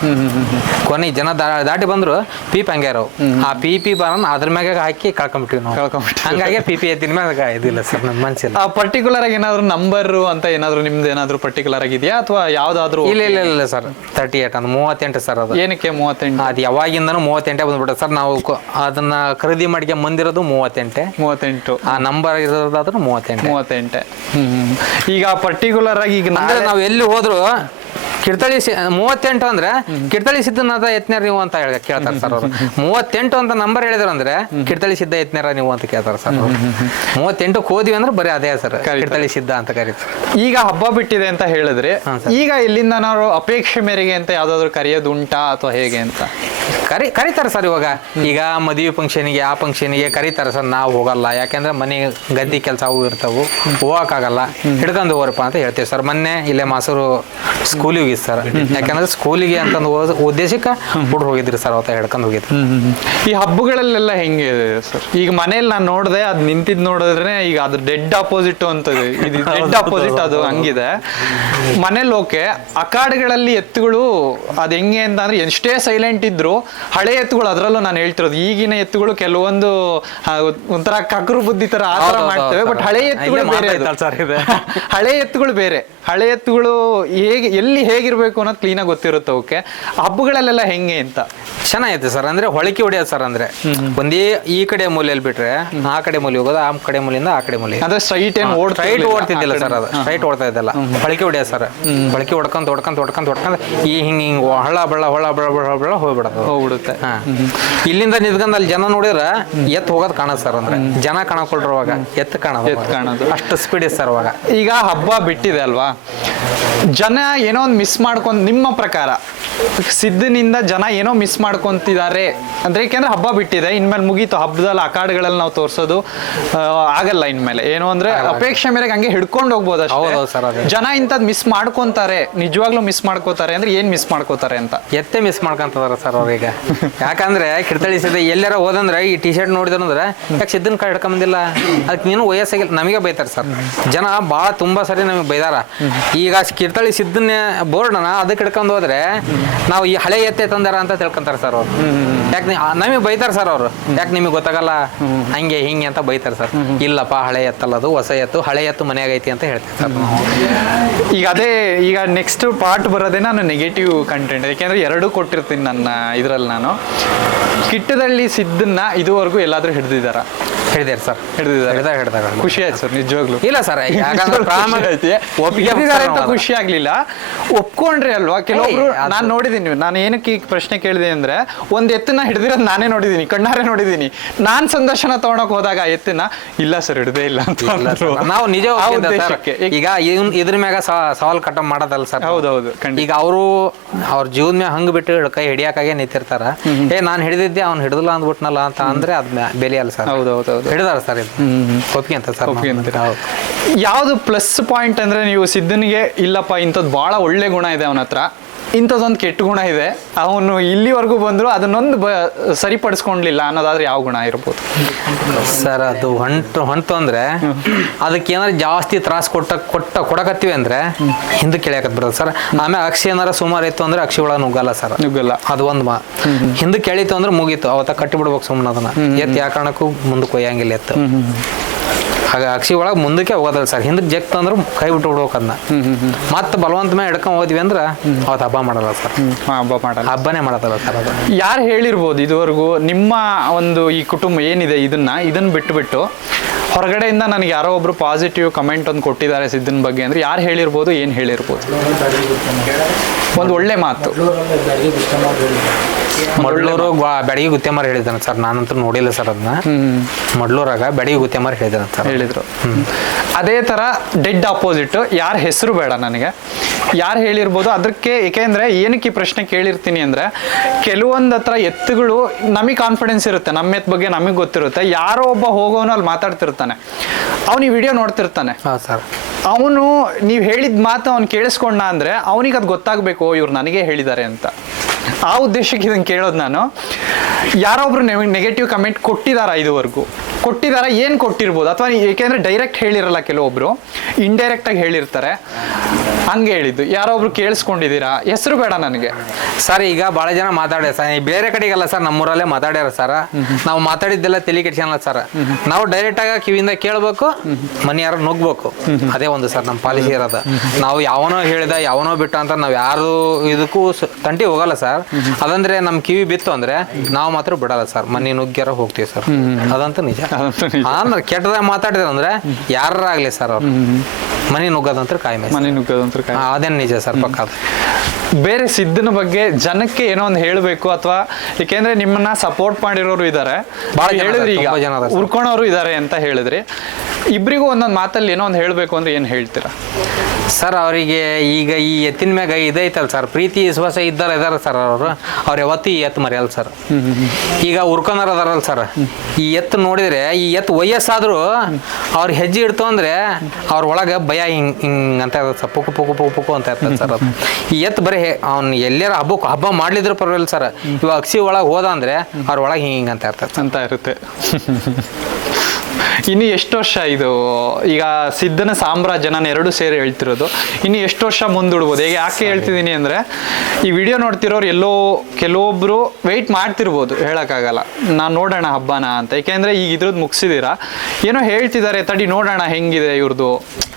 ಕೊನೆ ಜನ ದಾಟಿ ಬಂದ್ರು ಪಿ ಪಿ ಹಂಗೆ ಇರೋ ಆ ಪಿ ಪಿ ಅದ್ರ ಮ್ಯಾಗ ಹಾಕಿ ಕಳ್ಕೊಂಬಿಟ್ಟಿವಿ ನಾವು. ಕಳ್ಕೊಂಡ್ಬಿಟ್ಟು ಹಂಗಾಗಿ ಪಿ ಪಿ ಎತ್ತಿನ ಮ್ಯಾಗ ಇದಿಲ್ಲ ಸರ್ ನಮ್ಮ ಮನ್ಸಿಲ್ಲ. ಆ ಪರ್ಟಿಕ್ಯುಲರ್ ಆಗಿ ಏನಾದ್ರು ನಂಬರ್ ಅಂತ ಏನಾದ್ರು ನಿಮ್ದು ಏನಾದ್ರು ಪರ್ಟಿಕ್ಯುಲರ್ ಆಗಿದೆಯಾ ಅಥವಾ ಯಾವ್ದಾದ್ರು ಇಲ್ಲ ಇಲ್ಲ ಇಲ್ಲ ಸರ್. ತರ್ಟಿ ಏಟ್ ಅಂದ್ರೆ ಮೂವತ್ತೆಂಟು ಸರ್ ಅದು. ಏನಕ್ಕೆ ಮೂವತ್ತೆಂಟು? ಅದು ಯಾವಾಗಿಂದನೂ ಮೂವತ್ತೆಂಟೇ ಬಂದ್ಬಿಟ್ಟೆ ಸರ್. ನಾವು ಅದನ್ನ ಖರೀದಿ ಮಾಡಿಗೆ ಮಂದಿರೋದು ಮೂವತ್ತೆಂಟೆ. ಮೂವತ್ತೆಂಟು. ಆ ನಂಬರ್ ಇರೋದಾದ್ರೂ ಮೂವತ್ತೆಂಟು. ಮೂವತ್ತೆಂಟೆ. ಹ್ಮ್ ಈಗ ಪರ್ಟಿಕ್ಯುಲರ್ ಆಗಿ ಈಗ ನಾವು ಎಲ್ಲಿ ಹೋದ್ರು what? ಕಿಡ್ತಳಿ ಸಿ- ಮೂವತ್ತೆಂಟು ಅಂದ್ರೆ ಕಿರ್ತಳಿ ಸಿದ್ಧನಾದ ಯತ್ನರ್ ನೀವು ಅಂತ ಹೇಳಿ ಕೇಳ್ತಾರೆ ಸರ್ ಅವರು. ಮೂವತ್ತೆಂಟು ಅಂತ ನಂಬರ್ ಹೇಳಿದ್ರು ಅಂದ್ರೆ ಕಿರ್ತಳಿ ಸಿದ್ಧ ಯತ್ನರ ನೀವು ಅಂತ ಕೇಳ್ತಾರೆ ಸರ್. ಮೂವತ್ತೆಂಟು ಹೋದ್ವಿ ಅಂದ್ರೆ ಬರೀ ಅದೇ ಸರ್ ಕಿರ್ತಳಿ ಸಿದ್ಧ ಅಂತ ಕರೀತಾರೆ. ಈಗ ಹಬ್ಬ ಬಿಟ್ಟಿದೆ ಅಂತ ಹೇಳಿದ್ರೆ ಈಗ ಇಲ್ಲಿಂದ ನಾವು ಅಪೇಕ್ಷೆ ಮೇರೆಗೆ ಅಂತ ಯಾವ್ದಾದ್ರು ಕರೆಯೋದು ಉಂಟಾ ಅಥವಾ ಹೇಗೆ ಅಂತ? ಕರಿ ಕರೀತಾರೆ ಸರ್ ಇವಾಗ. ಈಗ ಮದುವೆ ಫಂಕ್ಷನಿಗೆ ಆ ಫಂಕ್ಷನಿಗೆ ಕರೀತಾರೆ ಸರ್ ನಾವು ಹೋಗಲ್ಲ. ಯಾಕೆಂದ್ರೆ ಮನೆ ಗದ್ದಿ ಕೆಲಸ ಅವು ಇರ್ತಾವು ಹೋಗಕ್ಕಾಗಲ್ಲ. ಹಿಡ್ಕೊಂಡು ಹೋಗ್ರಪ್ಪ ಅಂತ ಹೇಳ್ತೀವಿ ಸರ್. ಮೊನ್ನೆ ಇಲ್ಲೇ ಮಾಸೂರು ಸ್ಕೂಲಿಗೆ ಹೋಗಿದ್ದು ಸರ್ ಯಾಕಂದ್ರೆ ಸ್ಕೂಲಿಗೆ ಅಂತಂದು ಹೋದ ಉದ್ದೇಶಕ್ಕೆ ಹುಡುಗ ಹೋಗಿದ್ರಿ ಸರ್ ಅವತ್ತ ಹಿಡ್ಕೊಂಡು ಹೋಗಿದ್ರು ಈ ಹಬ್ಬಗಳಲ್ಲೆಲ್ಲ ಹೆಂಗೆ ಇದೆ ಸರ್ ಈಗ ಮನೇಲಿ ನಾನು ನೋಡಿದೆ ಅದ್ ನಿಂತಿದ್ ನೋಡಿದ್ರೆ ಈಗ ಅದು ಡೆಡ್ ಅಪೋಸಿಟ್ ಅಂತ ಇದು. ಡೆಡ್ ಅಪೋಸಿಟ್ ಅದು ಹಂಗಿದೆ. ಮನೇಲಿ ಓಕೆ ಅಕಾಡ್ಗಳಲ್ಲಿ ಎತ್ತುಗಳು ಅದ್ ಹೆಂಗೆ ಅಂತ ಅಂದ್ರೆ ಎಷ್ಟೇ ಸೈಲೆಂಟ್ ಇದ್ರು ಹಳೆ ಎತ್ತುಗಳು ಅದರಲ್ಲೂ ನಾನು ಹೇಳ್ತಿರೋದು. ಈಗಿನ ಎತ್ತುಗಳು ಕೆಲವೊಂದು ಆ, ಒಂಥರ ಕಕರು ಬುದ್ಧಿ ತರ ಆ ತರ ಹೌದು, ಹೌದು, ಮಾಡ್ತೇವೆ. ಬಟ್ ಹೌದು. ಹಳೆ ಎತ್ತುಗಳು ಬೇರೆ ಅದು. ಇದು. [laughs] ಹಳೆ ಎತ್ತುಗಳು ಬೇರೆ. ಹಳೆ ಎತ್ತುಗಳು ಹೇಗೆ ಎಲ್ಲಿ ಹೇಗಿರ್ಬೇಕು ಅನ್ನೋದು ಕ್ಲೀನಾಗಿ ಗೊತ್ತಿರುತ್ತೆ ಓಕೆ ಹಬ್ಬಗಳಲ್ಲೆಲ್ಲ ಹೆಂಗೆ ಅಂತ? ಚೆನ್ನಾಗೈತೆ ಸರ್ ಅಂದ್ರೆ ಹೊಳಕಿ ಹೊಡಿಯೋದು ಸರ್ ಅಂದ್ರೆ ಒಂದೇ ಈ ಕಡೆ ಮೂಲೆಯಲ್ಲಿ ಬಿಟ್ರೆ ಆ ಕಡೆ ಮೂಲೆ ಹೋಗೋದು ಆ ಕಡೆ ಮೂಲಿಂದ ಆ ಕಡೆ ಮೂಲೆ ಅಂದ್ರೆ ಸ್ಟ್ರೈಟ್ ಏನ್ ಓಡ್ ಸ್ಟ್ರೈಟ್ ಓಡ್ತಿದ್ದಿಲ್ಲ ಸರ್ ಅದು ಸ್ಟ್ರೈಟ್ ಓಡ್ತಾ ಇದ್ದಲ್ಲ. ಹೊಳಕಿ ಹೊಡಿಯೋದು ಸರ್ ಹೊಳಕಿ ಹೊಡ್ಕೊಂತ ಹೊಡ್ಕೊಂತ ಹೊಡ್ಕೊಂತ ಹೊಡ್ಕೊಂತ ಈ ಹಿಂಗ್ ಹಿಂಗ್ ಹಳ್ಳ ಬಳ್ಳ ಹೊಳ ಬಳ ಬಳ ಬಳ ಹೋಗ್ಬಿಡೋದು. ಹೋಗ್ಬಿಡುತ್ತೆ. ಇಲ್ಲಿಂದ ನಿಂತ್ಕೊಂಡು ಅಲ್ಲಿ ಜನ ನೋಡಿದ್ರ ಎತ್ ಹೋಗೋದು ಕಾಣತ್ ಸರ್ ಅಂದ್ರೆ. ಜನ ಕಾಣಕೊಳ್ರವಾಗ ಎತ್ ಕಾಣೋದು ಎತ್ತು ಕಾಣೋದು. ಅಷ್ಟು ಸ್ಪೀಡ್ ಇದೆ ಸರ್ ಅವಾಗ. ಈಗ ಹಬ್ಬ ಬಿಟ್ಟಿದೆ ಅಲ್ವಾ? ಜನ ಏನೋ ಒಂದು ಮಿಸ್ ಮಾಡ್ಕೊಂಡು ನಿಮ್ಮ ಪ್ರಕಾರ? ಸಿದ್ಧನಿಂದ ಜನ ಏನೋ ಮಿಸ್ ಮಾಡ್ಕೊಂತಿದ್ದಾರೆ. ಅಂದ್ರೆ ಯಾಕೆಂದ್ರೆ ಹಬ್ಬ ಬಿಟ್ಟಿದೆ. ಇನ್ಮೇಲೆ ಮುಗೀತು. ಹಬ್ಬದಲ್ಲಿ ಆ ಕಾರ್ಡ್ಗಳಲ್ಲಿ ನಾವು ತೋರಿಸೋದು ಆಗಲ್ಲ ಇನ್ಮೇಲೆ. ಏನು ಅಂದ್ರೆ ಅಪೇಕ್ಷೆ ಮೇರೆಗೆ ಹಂಗೆ ಹಿಡ್ಕೊಂಡು ಹೋಗ್ಬೋದು ಅಷ್ಟೇ. ಜನ ಇಂಥದ್ದು ಮಿಸ್ ಮಾಡ್ಕೊಂತಾರೆ. ನಿಜವಾಗ್ಲೂ ಮಿಸ್ ಮಾಡ್ಕೋತಾರೆ ಅಂದ್ರೆ ಏನ್ ಮಿಸ್ ಮಾಡ್ಕೋತಾರೆ ಅಂತ. ಎತ್ತೆ ಮಿಸ್ ಮಾಡ್ಕೊಂತದಾರ ಸರ್ ಅವ್ರೀಗ ಯಾಕಂದ್ರೆ ಕಿಡ್ತಳಿಸಿದ ಎಲ್ಲಾರ ಹೋದಂದ್ರೆ ಈ ಟಿ ಶರ್ಟ್ ನೋಡಿದ್ರಂದ್ರೆ ಯಾಕೆ ಸಿದ್ದನ್ ಕಾರ್ಡ್ ಹಿಡ್ಕೊಂಬಂದಿಲ್ಲ? ಅದಕ್ಕೆ ನೀನು ವಯಸ್ಸಾಗಿಲ್ಲ. ನಮಗೆ ಬೈತಾರೆ ಸರ್. ಜನ ಭಾಳ ತುಂಬಾ ಸರಿ ನಮಗೆ ಬೈದಾರ. ಈಗ ಕಿರ್ತಳಿ ಸಿದ್ದನ್ನ ಬೋರ್ಡ್ನ ಅದಕ್ಕೆ ಹಿಡ್ಕೊಂಡು ಹೋದ್ರೆ ನಾವು ಈ ಹಳೆ ಎತ್ತೆ ತಂದಾರ ಅಂತ ತಿಳ್ಕೊಂತಾರೆ ಸರ್ ಅವ್ರು. ಯಾಕೆ ನಮಗೆ ಬೈತಾರೆ ಸರ್ ಅವರು. ಯಾಕೆ ನಿಮಗೆ ಗೊತ್ತಾಗಲ್ಲ? ಹಂಗೆ ಹಿಂಗೆ ಅಂತ ಬೈತಾರೆ ಸರ್. ಇಲ್ಲಪ್ಪ ಹಳೆ ಎತ್ತಲ್ಲ ಅದು ಹೊಸ ಎತ್ತು ಹಳೆ ಎತ್ತು ಮನೆಯಾಗ ಐತಿ ಅಂತ ಹೇಳ್ತೀವಿ ಸರ್ ಈಗ ಅದೇ ಈಗ ನೆಕ್ಸ್ಟ್ ಪಾರ್ಟ್ ಬರೋದೇ ನಾನು ನೆಗೆಟಿವ್ ಕಂಟೆಂಟ್ ಯಾಕೆಂದ್ರೆ ಎರಡು ಕೊಟ್ಟಿರ್ತೀನಿ ನನ್ನ ಇದರಲ್ಲಿ ನಾನು. ಕಿಟ್ಟದಲ್ಲಿ ಸಿದ್ದನ್ನ ಇದುವರೆಗೂ ಎಲ್ಲಾದರೂ ಹಿಡ್ದಿದಾರ ಹೇಳಿದಾರೆ ಸರ್. ಹಿಡ್ದಿದ್ದಾರೆ ಹಿಡಿದಾಗ ಖುಷಿ ಆಯ್ತು ಸರ್ ನಿಜವಾಗ್ಲು. ಇಲ್ಲ ಸರ್ ಯಾಕಂದ್ರೆ ಅಂತ ಖುಷಿ ಆಗ್ಲಿಲ್ಲ. ಒಪ್ಕೊಂಡ್ರಿ ಅಲ್ವಾ? ಕೆಲವೊಬ್ರು ನಾನು ನೋಡಿದೀನಿ ನಾನು ಏನಕ್ಕೆ ಈ ಪ್ರಶ್ನೆ ಕೇಳಿದೆ ಅಂದ್ರೆ ಒಂದ್ ಎತ್ತನ್ನ ಹಿಡಿದಿರೋದು ನಾನೇ ನೋಡಿದೀನಿ ಕಣ್ಣಾರೆ ನೋಡಿದೀನಿ. ನಾನ್ ಸಂದರ್ಶನ ತಗೊಳಕ್ ಹೋದಾಗ ಆ ಎತ್ತನ್ನ ಇಲ್ಲ ಸರ್ ಹಿಡದೇ ಇಲ್ಲ ಅಂತ. ಸರ್. ನಾವು ನಿಜ ಸರ್. ಈಗ ಇದ್ರ ಮ್ಯಾಗ ಸವಾಲ್ ಕಟ್ಟ ಮಾಡೋದಲ್ಲ ಸರ್. ಹೌದೌದು ಈಗ ಅವರು ಅವ್ರ ಜೀವನ್ ಮ್ಯಾಗ ಹಂಗ್ ಬಿಟ್ಟು ಕೈ ಹಿಡಿಯಾಕಾಗೆ ನಿಂತಿರ್ತಾರ. ಏ ನಾನು ಹಿಡಿದಿದ್ದೆ ಅವ್ನು ಹಿಡಿದಿಲ್ಲ ಅಂದ್ಬಿಟ್ನಲ್ಲ ಅಂತ ಅಂದ್ರೆ ಅದ್ ಬೆಲೆ ಅಲ್ಲ ಸರ್ ಹಿಡಿದಾರ ಸರ್ ಇದು ಒಪ್ಪಿಗೆ ಅಂತ ಸರ್ ಒಪ್ಪಿಗೆ ಅಂತ ಅಂತೀರಾ? ಹೌದು. ಯಾವ್ದು ಪ್ಲಸ್ ಪಾಯಿಂಟ್ ಅಂದ್ರೆ ನೀವು ಸಿದ್ಧನಿಗೆ ಇಲ್ಲಪ್ಪ ಇಂಥದ್ದು ಬಹಳ ಒಳ್ಳೆ ಗುಣ ಇದೆ ಅವನ ಹತ್ರ ಇಂಥದ್ದೊಂದು ಕೆಟ್ಟ ಗುಣ ಇದೆ. ಅವನು ಇಲ್ಲಿವರೆಗೂ ಬಂದರೂ ಅದನ್ನೊಂದು ಬ ಸರಿಪಡಿಸ್ಕೊಂಡ್ಲಿಲ್ಲ ಅನ್ನೋದಾದ್ರೆ ಯಾವ ಗುಣ ಇರ್ಬೋದು? ಸರ್ ಅದು ಹೊಂಟು ಹೊಂಟು ಅಂದರೆ ಅದಕ್ಕೆ ಏನಾರ ಜಾಸ್ತಿ ತ್ರಾಸ ಕೊಟ್ಟ ಕೊಟ್ಟ ಕೊಡಕತ್ತೀವಿ ಅಂದ್ರೆ ಹಿಂದೆ ಕೆಳಿಯಾಕತ್ ಬರೋದು ಸರ್. ಆಮೇಲೆ ಅಕ್ಷಿ ಏನಾರ ಸುಮಾರು ಇತ್ತು ಅಂದ್ರೆ ಅಕ್ಷಿ ಒಳಗೆ ನುಗ್ಗಲ್ಲ ಸರ್. ನುಗ್ಗಲ್ಲ. ಅದು ಒಂದು ಮಾ ಹಿಂದೆ ಕೇಳಿತ್ತು ಅಂದ್ರೆ ಮುಗೀತು. ಅವತ್ತ ಕಟ್ಟಿ ಬಿಡ್ಬೇಕು ಸುಮ್ಮನೆ ಅದನ್ನ. ಎತ್ತು ಯಾವ ಕಾರಣಕ್ಕೂ ಮುಂದಕ್ಕೆ ಒಯ್ಯಂಗಿಲ್ಲ ಎತ್ತು. ಆಗ ಅಕ್ಷಿ ಒಳಗೆ ಮುಂದಕ್ಕೆ ಹೋಗೋದಲ್ಲ ಸರ್. ಹಿಂದಕ್ಕೆ ಜಗ್ತು ಅಂದ್ರೆ ಕೈ ಬಿಟ್ಟು ಬಿಡ್ಬೇಕು ಅದನ್ನ ಮತ್ತೆ ಬಲವಂತ ಮೇಲೆ ಹಿಡ್ಕೊಂಡು ಹೋದ್ವಿ ಅಂದ್ರೆ ಅವತ್ತು ಹಬ್ಬ ಮಾಡಲ್ಲ ಸರ್. ಹಬ್ಬ ಮಾಡಲ್ಲ. ಹಬ್ಬನೇ ಮಾಡತ್ತಲ್ಲ ಸರ್ ಅದು. ಯಾರು ಹೇಳಿರ್ಬೋದು ಇದುವರೆಗೂ ನಿಮ್ಮ ಒಂದು ಈ ಕುಟುಂಬ ಏನಿದೆ ಇದನ್ನ ಇದನ್ನ ಬಿಟ್ಟು ಹೊರಗಡೆಯಿಂದ ನನಗೆ ಯಾರೋ ಒಬ್ರು ಪಾಸಿಟಿವ್ ಕಮೆಂಟ್ ಒಂದು ಕೊಟ್ಟಿದ್ದಾರೆ ಸಿದ್ದನ್ ಬಗ್ಗೆ ಅಂದ್ರೆ ಯಾರು ಹೇಳಿರ್ಬೋದು ಏನು ಹೇಳಿರ್ಬೋದು? ಒಂದು ಒಳ್ಳೆ ಮಾತು. ಮಡ್ಲೂರು ಬೆಡಗಿ ಗುತ್ತೇಮಾರ್ ಹೇಳಿದ್ದಾನೆ ಸರ್. ನಾನಂತೂ ನೋಡಿಲ್ಲ ಸರ್ ಅದನ್ನ ಮಡ್ಲೂರಾಗ ಬೆಡಗಿ ಗುತ್ತೇಮಾರ್ ಹೇಳಿದ್ದಾನೆ ಸರ್. ಹೇಳಿದ್ರು. ಅದೇ ತರ ಡೆಡ್ ಅಪೋಸಿಟ್ ಯಾರ ಹೆಸರು ಬೇಡ ನನಗೆ. ಯಾರು ಹೇಳಿರ್ಬೋದು ಅದಕ್ಕೆ ಏಕೆಂದ್ರೆ ಏನಕ್ಕೆ ಈ ಪ್ರಶ್ನೆ ಕೇಳಿರ್ತೀನಿ ಅಂದ್ರೆ ಕೆಲವೊಂದು ಹತ್ರ ಎತ್ತುಗಳು ನಮಗೆ ಕಾನ್ಫಿಡೆನ್ಸ್ ಇರುತ್ತೆ ನಮ್ಮ ಎತ್ ಬಗ್ಗೆ ನಮಗೆ ಗೊತ್ತಿರುತ್ತೆ ಯಾರೋ ಒಬ್ಬ ಹೋಗೋನು ಅಲ್ಲಿ ಮಾತಾಡ್ತಿರ್ತಾನೆ. ಅವ್ನು ಈ ವಿಡಿಯೋ ನೋಡ್ತಿರ್ತಾನೆ. ಸರ್. ಅವನು ನೀವು ಹೇಳಿದ ಮಾತು ಅವ್ನು ಕೇಳಿಸ್ಕೊಂಡ ಅಂದ್ರೆ ಅವನಿಗೆ ಅದು ಗೊತ್ತಾಗಬೇಕು ಇವ್ರು ನನಗೆ ಹೇಳಿದ್ದಾರೆ ಅಂತ. ಆ ಉದ್ದೇಶಕ್ಕೆ ಇದನ್ನು ಕೇಳೋದು ನಾನು. ಯಾರೊಬ್ರು ನೆಗೆಟಿವ್ ಕಮೆಂಟ್ ಕೊಟ್ಟಿದಾರ ಇದುವರೆಗೂ? ಕೊಟ್ಟಿದಾರ ಏನು ಕೊಟ್ಟಿರ್ಬೋದು? ಅಥವಾ ಏಕೆಂದ್ರೆ ಡೈರೆಕ್ಟ್ ಹೇಳಿರಲ್ಲ ಕೆಲವೊಬ್ರು. ಇಂಡೈರೆಕ್ಟ್ ಆಗಿ ಹೇಳಿರ್ತಾರೆ. ಹಂಗೆ ಹೇಳಿದ್ದು. ಯಾರೊಬ್ರು ಒಬ್ರು ಕೇಳಿಸ್ಕೊಂಡಿದ್ದೀರಾ? ಹೆಸರು ಬೇಡ ನನಗೆ. ಸರ್, ಈಗ ಬಹಳ ಜನ ಮಾತಾಡ್ಯಾರ ಸರ್. ಬೇರೆ ಕಡೆಗೆಲ್ಲ ಸರ್ ನಮ್ಮೂರಲ್ಲೇ ಮಾತಾಡ್ಯಾರ ಸರ್. ನಾವು ಮಾತಾಡಿದ್ದೆಲ್ಲ ತಲೆ ಕೆಡ್ಸಲ್ಲ ಸರ್. ನಾವು ಡೈರೆಕ್ಟ್ ಆಗಿ ಕಿವಿಯಿಂದ ಕೇಳ್ಬೇಕು ಮನೆಯಾರ ನುಗ್ಬೇಕು ಅದೇ ಒಂದು ಸರ್ ನಮ್ಮ ಪಾಲಿಸಿ ಇರೋದು. ನಾವು ಯಾವನೋ ಹೇಳಿದ, ಯಾವನೋ ಬಿಟ್ಟ ಅಂತ ನಾವು ಯಾರು ಇದಕ್ಕೂ ತಂಟಿ ಹೋಗಲ್ಲ ಸರ್. ಅದಂದ್ರೆ ನಮ್ಮ ಕಿವಿ ಬಿತ್ತು ಅಂದ್ರೆ ನಾವು ಮಾತ್ರ ಬಿಡಲ್ಲ ಸರ್. ಮನೆ ನುಗ್ಗ್ಯಾರ ಹೋಗ್ತೀವಿ ಸರ್. ಅದಂತೂ ನಿಜ. ಅಂದ್ರೆ ಕೆಟ್ಟದಾಗ ಮಾತಾಡಿದ್ರ ಅಂದ್ರೆ ಯಾರಾಗ್ಲಿ ಸರ್ ಅವ್ರು. ಮನೆ ನುಗ್ಗೋದಂತ ಕಾಯಮೆ ಮನೆ ನುಗ್ಗೋದಂತ ಅದೇನ್ ನಿಜ ಸರ್ ಪಕ್ಕ ಬೇರೆ ಸಿದ್ಧನ ಬಗ್ಗೆ ಜನಕ್ಕೆ ಏನೋ ಒಂದು ಹೇಳಬೇಕು ಅಥವಾ ಏಕೆಂದ್ರೆ ನಿಮ್ಮನ್ನ ಸಪೋರ್ಟ್ ಮಾಡಿರೋರು ಇದ್ದಾರೆ ಹೇಳಿದ್ರಿ ಈಗ ಸರ್. ಉರ್ಕೊಳೋರು ಇದ್ದಾರೆ ಅಂತ ಹೇಳಿದ್ರಿ. ಇಬ್ರಿಗೂ ಒಂದೊಂದು ಮಾತಲ್ಲಿ ಏನೋ ಒಂದು ಹೇಳಬೇಕು ಅಂದ್ರೆ ಏನು ಹೇಳ್ತೀರಾ? ಸರ್ ಅವರಿಗೆ ಈಗ ಈ ಎತ್ತಿನ ಮ್ಯಾಗ ಇದೈತಲ್ಲ ಸರ್ ಪ್ರೀತಿ ವಿಶ್ವಾಸ ಇದ್ದಾರ ಇದಾರ ಸರ್ ಅವರು. ಅವ್ರು ಯಾವತ್ತೂ ಈ ಎತ್ತು ಮರೆಯಲ್ಲ ಸರ್. ಈಗ ಉರ್ಕೊಂಡಾರ ಅದಾರಲ್ಲ ಸರ್ ಈ ಎತ್ತು ನೋಡಿದ್ರೆ ಈ ಎತ್ತು ವಯಸ್ಸಾದರೂ ಅವ್ರು ಹೆಜ್ಜೆ ಇಡ್ತು ಅಂದ್ರೆ ಅವ್ರ ಒಳಗೆ ಭಯ ಹಿಂಗೆ ಹಿಂಗೆ ಅಂತ ಇರ್ತದೆ ಸರ್ ಪುಕು ಪುಕು ಪುಕು ಪುಕು ಅಂತ ಇರ್ತದೆ ಸರ್ ಅದು. ಈ ಎತ್ತು ಬರೀ ಅವ್ನು ಎಲ್ಲಾರ ಹಬ್ಬಕ್ಕೆ ಹಬ್ಬ ಮಾಡ್ಲಿದ್ರು ಪರವಾಗಿಲ್ಲ ಸರ್. ಇವಾಗ ಅಕ್ಷಿ ಒಳಗೆ ಹೋದ ಅಂದರೆ ಅವ್ರ ಒಳಗೆ ಹಿಂಗೆ ಹಿಂಗ್ ಅಂತ ಇರ್ತದೆ ಅಂತ ಇರುತ್ತೆ. ಇನ್ನು ಎಷ್ಟು ವರ್ಷ ಇದು? ಈಗ ಸಿದ್ಧನ ಸಾಮ್ರಾಜ್ಯ ನಾನು ಎರಡು ಸೇರಿ ಹೇಳ್ತಿರೋದು. ಇನ್ನು ಎಷ್ಟು ವರ್ಷ ಮುಂದೂಡ್ಬೋದು? ಹೇಗೆ ಯಾಕೆ ಹೇಳ್ತಿದ್ದೀನಿ ಅಂದರೆ ಈ ವಿಡಿಯೋ ನೋಡ್ತಿರೋರು ಎಲ್ಲೋ ಕೆಲವೊಬ್ಬರು ವೆಯ್ಟ್ ಮಾಡ್ತಿರ್ಬೋದು ಹೇಳೋಕ್ಕಾಗಲ್ಲ. ನಾನು ನೋಡೋಣ ಹಬ್ಬನ ಅಂತ. ಏಕೆಂದರೆ ಈಗ ಇದ್ರದ್ದು ಮುಗಿಸಿದೀರಾ? ಏನೋ ಹೇಳ್ತಿದ್ದಾರೆ ತಡಿ ನೋಡೋಣ ಹೆಂಗಿದೆ ಇವ್ರದ್ದು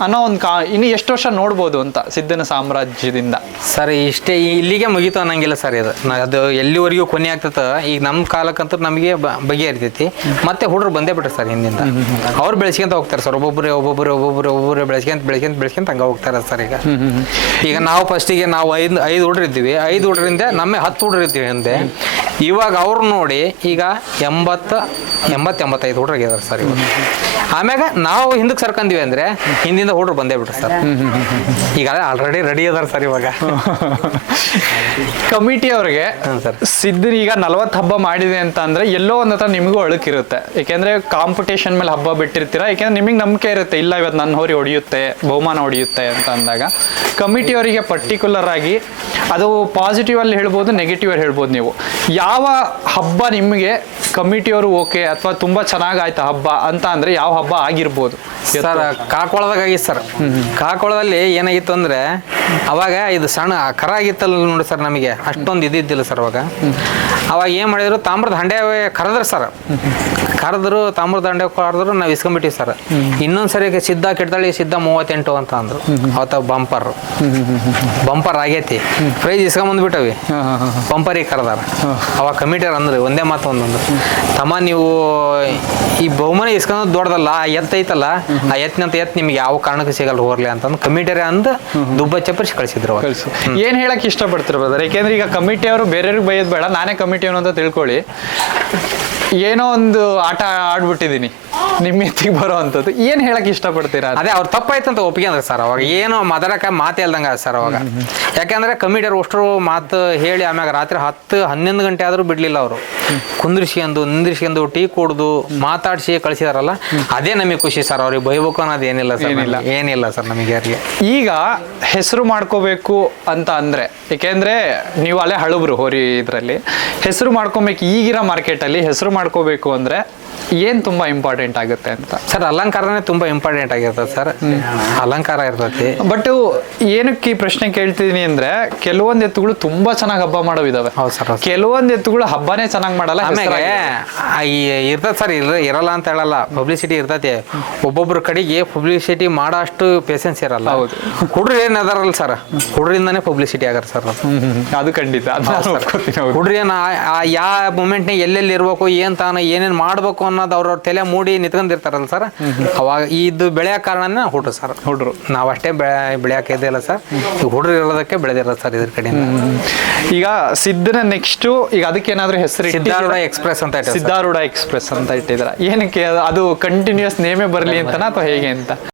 ಅನ್ನೋ ಒಂದು ಕಾ ಇನ್ನು ಎಷ್ಟು ವರ್ಷ ನೋಡ್ಬೋದು ಅಂತ ಸಿದ್ಧನ ಸಾಮ್ರಾಜ್ಯದಿಂದ? ಸರ್ ಇಷ್ಟೇ ಇಲ್ಲಿಗೆ ಮುಗೀತು ಅನ್ನಂಗಿಲ್ಲ ಸರ್ ಅದು ಅದು ಎಲ್ಲಿವರೆಗೂ ಕೊನೆ ಆಗ್ತದ? ಈಗ ನಮ್ಮ ಕಾಲಕ್ಕಂತೂ ನಮಗೆ ಬಗೆಹರಿತೈತಿ. ಮತ್ತೆ ಹುಡುಗರು ಬಂದೇ ಬಿಟ್ರೆ ಸರ್ ಹಿಂದಿಂದ. ಅವ್ರು ಬೆಳೆಸ್ಕೊಂತ ಹೋಗ್ತಾರೆ ಸರ್. ಒಬ್ಬೊಬ್ಬರೇ ಒಬ್ಬೊಬ್ಬರೇ ಒಬ್ಬೊಬ್ಬರೇ ಒಬ್ಬೊಬ್ಬರೇ ಬೆಳೆಸ್ಕೊಂತ ಬೆಳೆಸ್ಕೊಂತ ಬೆಳೆಸ್ಕೊಂತ ಹಂಗೆ ಹೋಗ್ತಾರೆ ಸರ್ ಈಗ. ಈಗ ನಾವು ಫಸ್ಟಿಗೆ ನಾವು ಐದು ಐದು ಹುಡ್ರು ಇದ್ದೀವಿ. ಐದು ಹುಡ್ರಿಂದ ನಮ್ಮೇ ಹತ್ತು ಹುಡ್ರು ಇದ್ದೀವಿ ಹಿಂದೆ. ಇವಾಗ ಅವ್ರು ನೋಡಿ ಈಗ ಎಂಬತ್ತು ಎಂಬತ್ತೆಂಬತ್ತೈದು ಎಂಬತ್ತೈದು ಹುಡುಗರು ಆಗಿದ್ದಾರೆ ಸರ್ ಇವಾಗ. ಆಮ್ಯಾಗ ನಾವು ಹಿಂದಕ್ಕೆ ಸರ್ಕಂದಿವಿ ಅಂದ್ರೆ ಹಿಂದಿಂದ ಹುಡ್ರು ಬಂದೇ ಬಿಟ್ರು ಸರ್. ಈಗ ಆಲ್ರೆಡಿ ರೆಡಿ ಅದಾರ ಸರ್ ಇವಾಗ. ಕಮಿಟಿ ಅವ್ರಿಗೆ. ಸಿದ್ಧನ ಈಗ ನಲವತ್ತು ಹಬ್ಬ ಮಾಡಿದೆ ಅಂತ ಅಂದ್ರೆ ಎಲ್ಲೋ ಒಂದ್ ಹತ್ರ ನಿಮಗೂ ಅಳುಕಿರುತ್ತೆ. ಯಾಕೆಂದ್ರೆ ಕಾಂಪಿಟೇಷನ್ ಮೇಲೆ ಹಬ್ಬ ಬಿಟ್ಟಿರ್ತೀರಾ? ಯಾಕೆಂದ್ರೆ ನಿಮಗೆ ನಂಬಿಕೆ ಇರುತ್ತೆ ಇಲ್ಲ ಇವತ್ತು ನನ್ನ ಹೋರಿ ಹೊಡೆಯುತ್ತೆ ಬಹುಮಾನ ಹೊಡೆಯುತ್ತೆ ಅಂತ ಅಂದಾಗ. ಕಮಿಟಿಯವರಿಗೆ ಪರ್ಟಿಕ್ಯುಲರ್ ಆಗಿ ಅದು ಪಾಸಿಟಿವ್ ಅಲ್ಲಿ ಹೇಳ್ಬೋದು ನೆಗೆಟಿವ್ ಅಲ್ಲಿ ಹೇಳ್ಬೋದು ನೀವು. ಯಾವ ಹಬ್ಬ ನಿಮಗೆ ಕಮಿಟಿಯವರು ಓಕೆ ಅಥವಾ ತುಂಬಾ ಚೆನ್ನಾಗಾಯ್ತು ಹಬ್ಬ ಅಂತ ಅಂದರೆ ಯಾವ ಹಬ್ಬ ಆಗಿರ್ಬೋದು? ಸರ್ ಕಾಕೊಳದಾಗಿ ಆಗಿತ್ತು ಸರ್ ಕಾಕೊಳದಲ್ಲಿ ಏನಾಗಿತ್ತು ಅಂದ್ರೆ ಅವಾಗ ಇದು ಸಣ್ಣ ಕರ ಆಗಿತ್ತಲ್ಲ ನೋಡಿ ಸರ್ ನಮಗೆ ಅಷ್ಟೊಂದು ಇದ್ದಿದ್ದಿಲ್ಲ ಸರ್ ಅವಾಗ. ಅವಾಗ ಏನು ಮಾಡಿದ್ರು ತಾಮ್ರದ ಹಂಡೆ ಕರೆದ್ರು ಸರ್. ಕರೆದ್ರು ತಾಮ್ರದ ಹಂಡೆ ಕರೆದ್ರು ನಾವು ಇಸ್ಕೊಂಡ್ಬಿಟ್ಟಿವಿ ಸರ್. ಇನ್ನೊಂದು ಸರಿ ಸಿದ್ಧ ಕೆಡ್ತಾಳಿ ಸಿದ್ಧ ಮೂವತ್ತೆಂಟು ಅಂತ ಅಂದ್ರು. ಅವತ್ತ ಬಂಪರ್. ಬಂಪರ್ ಆಗೈತಿ. ಪ್ರೈಸ್ ಇಸ್ಕೊಂಬಂದ್ಬಿಟ್ಟವಿ. ಬಂಪರಿಗೆ ಕರೆದಾರ. ಅವಾಗ ಕಮಿಟಿಯರ್ ಅಂದ್ರೆ ಒಂದೇ ಮಾತು ಒಂದೊಂದು ತಮ್ಮ ನೀವು ಈ ಬಹುಮಾನ ಇಸ್ಕೊಂಡ್ ದೊಡ್ಡದಲ್ಲ ಆ ಎತ್ತ ಐತಲ್ಲ ಆ ಎತ್ತಿನಂತ ಎತ್ ನಿಮ್ಗೆ ಯಾವ ಕಾರಣಕ್ಕೂ ಸಿಗಲ್ಲ ಹೋಗ್ಲಿ ಅಂತಂದು ಕಮಿಟಿಯರ್ ಅಂದು ದುಬ್ಬ ಚಪ್ಪರಿಸಿ ಕಳಿಸಿದ್ರು ಏನ್ ಹೇಳಕ್ ಇಷ್ಟಪಡ್ತಿರ ಬ್ರದರ್ ಯಾಕೆಂದ್ರೆ ಈಗ ಕಮಿಟಿ ಅವರು ಬೇರೆಯವ್ರಿಗೆ ಬೈಯೋದು ಬೇಡ ನಾನೇ ಕಮಿಟಿ ಅಂತ ತಿಳ್ಕೊಳ್ಳಿ. ಏನೋ ಒಂದು ಆಟ ಆಡ್ಬಿಟ್ಟಿದೀನಿ. ನಿಮ್ಮ ಎತ್ತಿಗೆ ಏನು ಹೇಳಕ್ ಇಷ್ಟಪಡ್ತೀರಾ? ಅದೇ ಅವ್ರು ತಪ್ಪಾಯ್ತಂತ ಒಪ್ಪಿಗೆ ಅಂದ್ರೆ ಸರ್ ಅವಾಗ ಏನು ಮದರಕ ಮಾತೇ ಇಲ್ದಂಗ ಸರ್ ಅವಾಗ. ಯಾಕಂದ್ರೆ ಕಮಿಡಿಯರ್ ಅಷ್ಟರು ಮಾತು ಹೇಳಿ ಆಮ್ಯಾಗ ರಾತ್ರಿ ಹತ್ತು ಹನ್ನೊಂದು ಗಂಟೆ ಆದ್ರೂ ಬಿಡ್ಲಿಲ್ಲ ಅವರು. ಕುಂದ್ರಿಸ್ಕೊಂಡು ನಿಂದ್ರಿಸ್ಕೊಂಡು ಟೀ ಕುಡ್ದು ಮಾತಾಡಿಸಿ ಕಳಿಸಿದಾರಲ್ಲ ಅದೇ ನಮಗೆ ಖುಷಿ ಸರ್ ಅವ್ರಿಗೆ. ಬೈಬೇಕು ಅನ್ನೋದು ಏನಿಲ್ಲ ಸರ್ ಏನಿಲ್ಲ. ಏನಿಲ್ಲ ಸರ್ ನಮಗೆ ಯಾರಿಗೆ. ಈಗ ಹೆಸರು ಮಾಡ್ಕೋಬೇಕು ಅಂತ ಅಂದ್ರೆ ಯಾಕೆಂದ್ರೆ ನೀವು ಅಲ್ಲೇ ಹಳುಬ್ರು ಹೋರಿ ಇದ್ರಲ್ಲಿ. ಹೆಸರು ಮಾಡ್ಕೊಬೇಕು ಈಗಿರೋ ಮಾರ್ಕೆಟಲ್ಲಿ ಹೆಸರು ಮಾಡ್ಕೋಬೇಕು ಅಂದ್ರೆ ಏನ್ ತುಂಬಾ ಇಂಪಾರ್ಟೆಂಟ್ ಆಗುತ್ತೆ ಅಂತ? ಸರ್ ಅಲಂಕಾರನೇ ತುಂಬಾ ಇಂಪಾರ್ಟೆಂಟ್ ಆಗಿರ್ತದೆ ಸರ್. ಅಲಂಕಾರ ಇರ್ತೈತಿ. ಬಟ್ ಏನಕ್ಕೆ ಈ ಪ್ರಶ್ನೆ ಕೇಳ್ತಿದೀನಿ ಅಂದ್ರೆ ಕೆಲವೊಂದು ಎತ್ತುಗಳು ತುಂಬಾ ಚೆನ್ನಾಗಿ ಹಬ್ಬ ಮಾಡೋವಿದಾವೆ. ಇದಾವೆ ಸರ್ ಹೌದು ಸರ್. ಕೆಲವೊಂದು ಎತ್ತುಗಳು ಹಬ್ಬನೇ ಚೆನ್ನಾಗಿ ಮಾಡಲ್ಲ ಆಮೇಲೆ ಇರ್ತದೆ ಸರ್ ಇರ ಇರಲ್ಲ ಅಂತ ಹೇಳಲ್ಲ ಪಬ್ಲಿಸಿಟಿ ಇರ್ತೈತಿ. ಒಬ್ಬೊಬ್ರ ಕಡೆಗೆ ಪಬ್ಲಿಸಿಟಿ ಮಾಡೋ ಅಷ್ಟು ಪೇಷನ್ಸ್ ಇರಲ್ಲ. ಹೌದು. ಹುಡ್ರಿ ಏನ್ ಅದಾರಲ್ಲ ಸರ್? ಹುಡ್ರಿಂದಾನೇ ಪಬ್ಲಿಸಿಟಿ ಆಗತ್ತೆ ಸರ್ ಅದು. ಖಂಡಿತ. ಹುಡ್ರಿ ಏನ ಯಾವ ಮೂಮೆಂಟ್ನಾಗ ಎಲ್ಲೆಲ್ಲಿ ಇರ್ಬೇಕು ಏನ್ ತಾನ ಏನೇನ್ ಮಾಡ್ಬೇಕು ಅನ್ನೋದು ಅವ್ರವ್ರ ತಲೆ ಮೂಡಿ ನಿಂತ್ಕೊಂಡಿರ್ತಾರಲ್ಲ ಸರ್ ಅವಾಗ ಇದು ಬೆಳೆಯೋ ಕಾರಣನ ಹುಡ್ರು ಸರ್. ಹುಡ್ರು. ನಾವಷ್ಟೇ ಬೆಳೆ ಬೆಳೆಯಕ್ಕೆ ಇದಿಲ್ಲ ಸರ್. ಈಗ ಹುಡ್ರು ಇರೋದಕ್ಕೆ ಬೆಳೆದಿರಲ್ಲ ಸರ್ ಇದ್ರ ಕಡೆ ಈಗ ಸಿದ್ಧನ ನೆಕ್ಸ್ಟ್ ಈಗ ಅದಕ್ಕೆ ಏನಾದ್ರೂ ಹೆಸರು ಸಿದ್ಧಾರೂಢ ಎಕ್ಸ್ಪ್ರೆಸ್ ಅಂತ. ಸಿದ್ಧಾರೂಢ ಎಕ್ಸ್ಪ್ರೆಸ್ ಅಂತ ಇಟ್ಟಿದ್ರ ಏನಕ್ಕೆ ಅದು- ಅದು ಕಂಟಿನ್ಯೂಸ್ ನೇಮೇ ಬರಲಿ ಅಂತನಾ ಅಥವಾ ಹೇಗೆ ಅಂತ?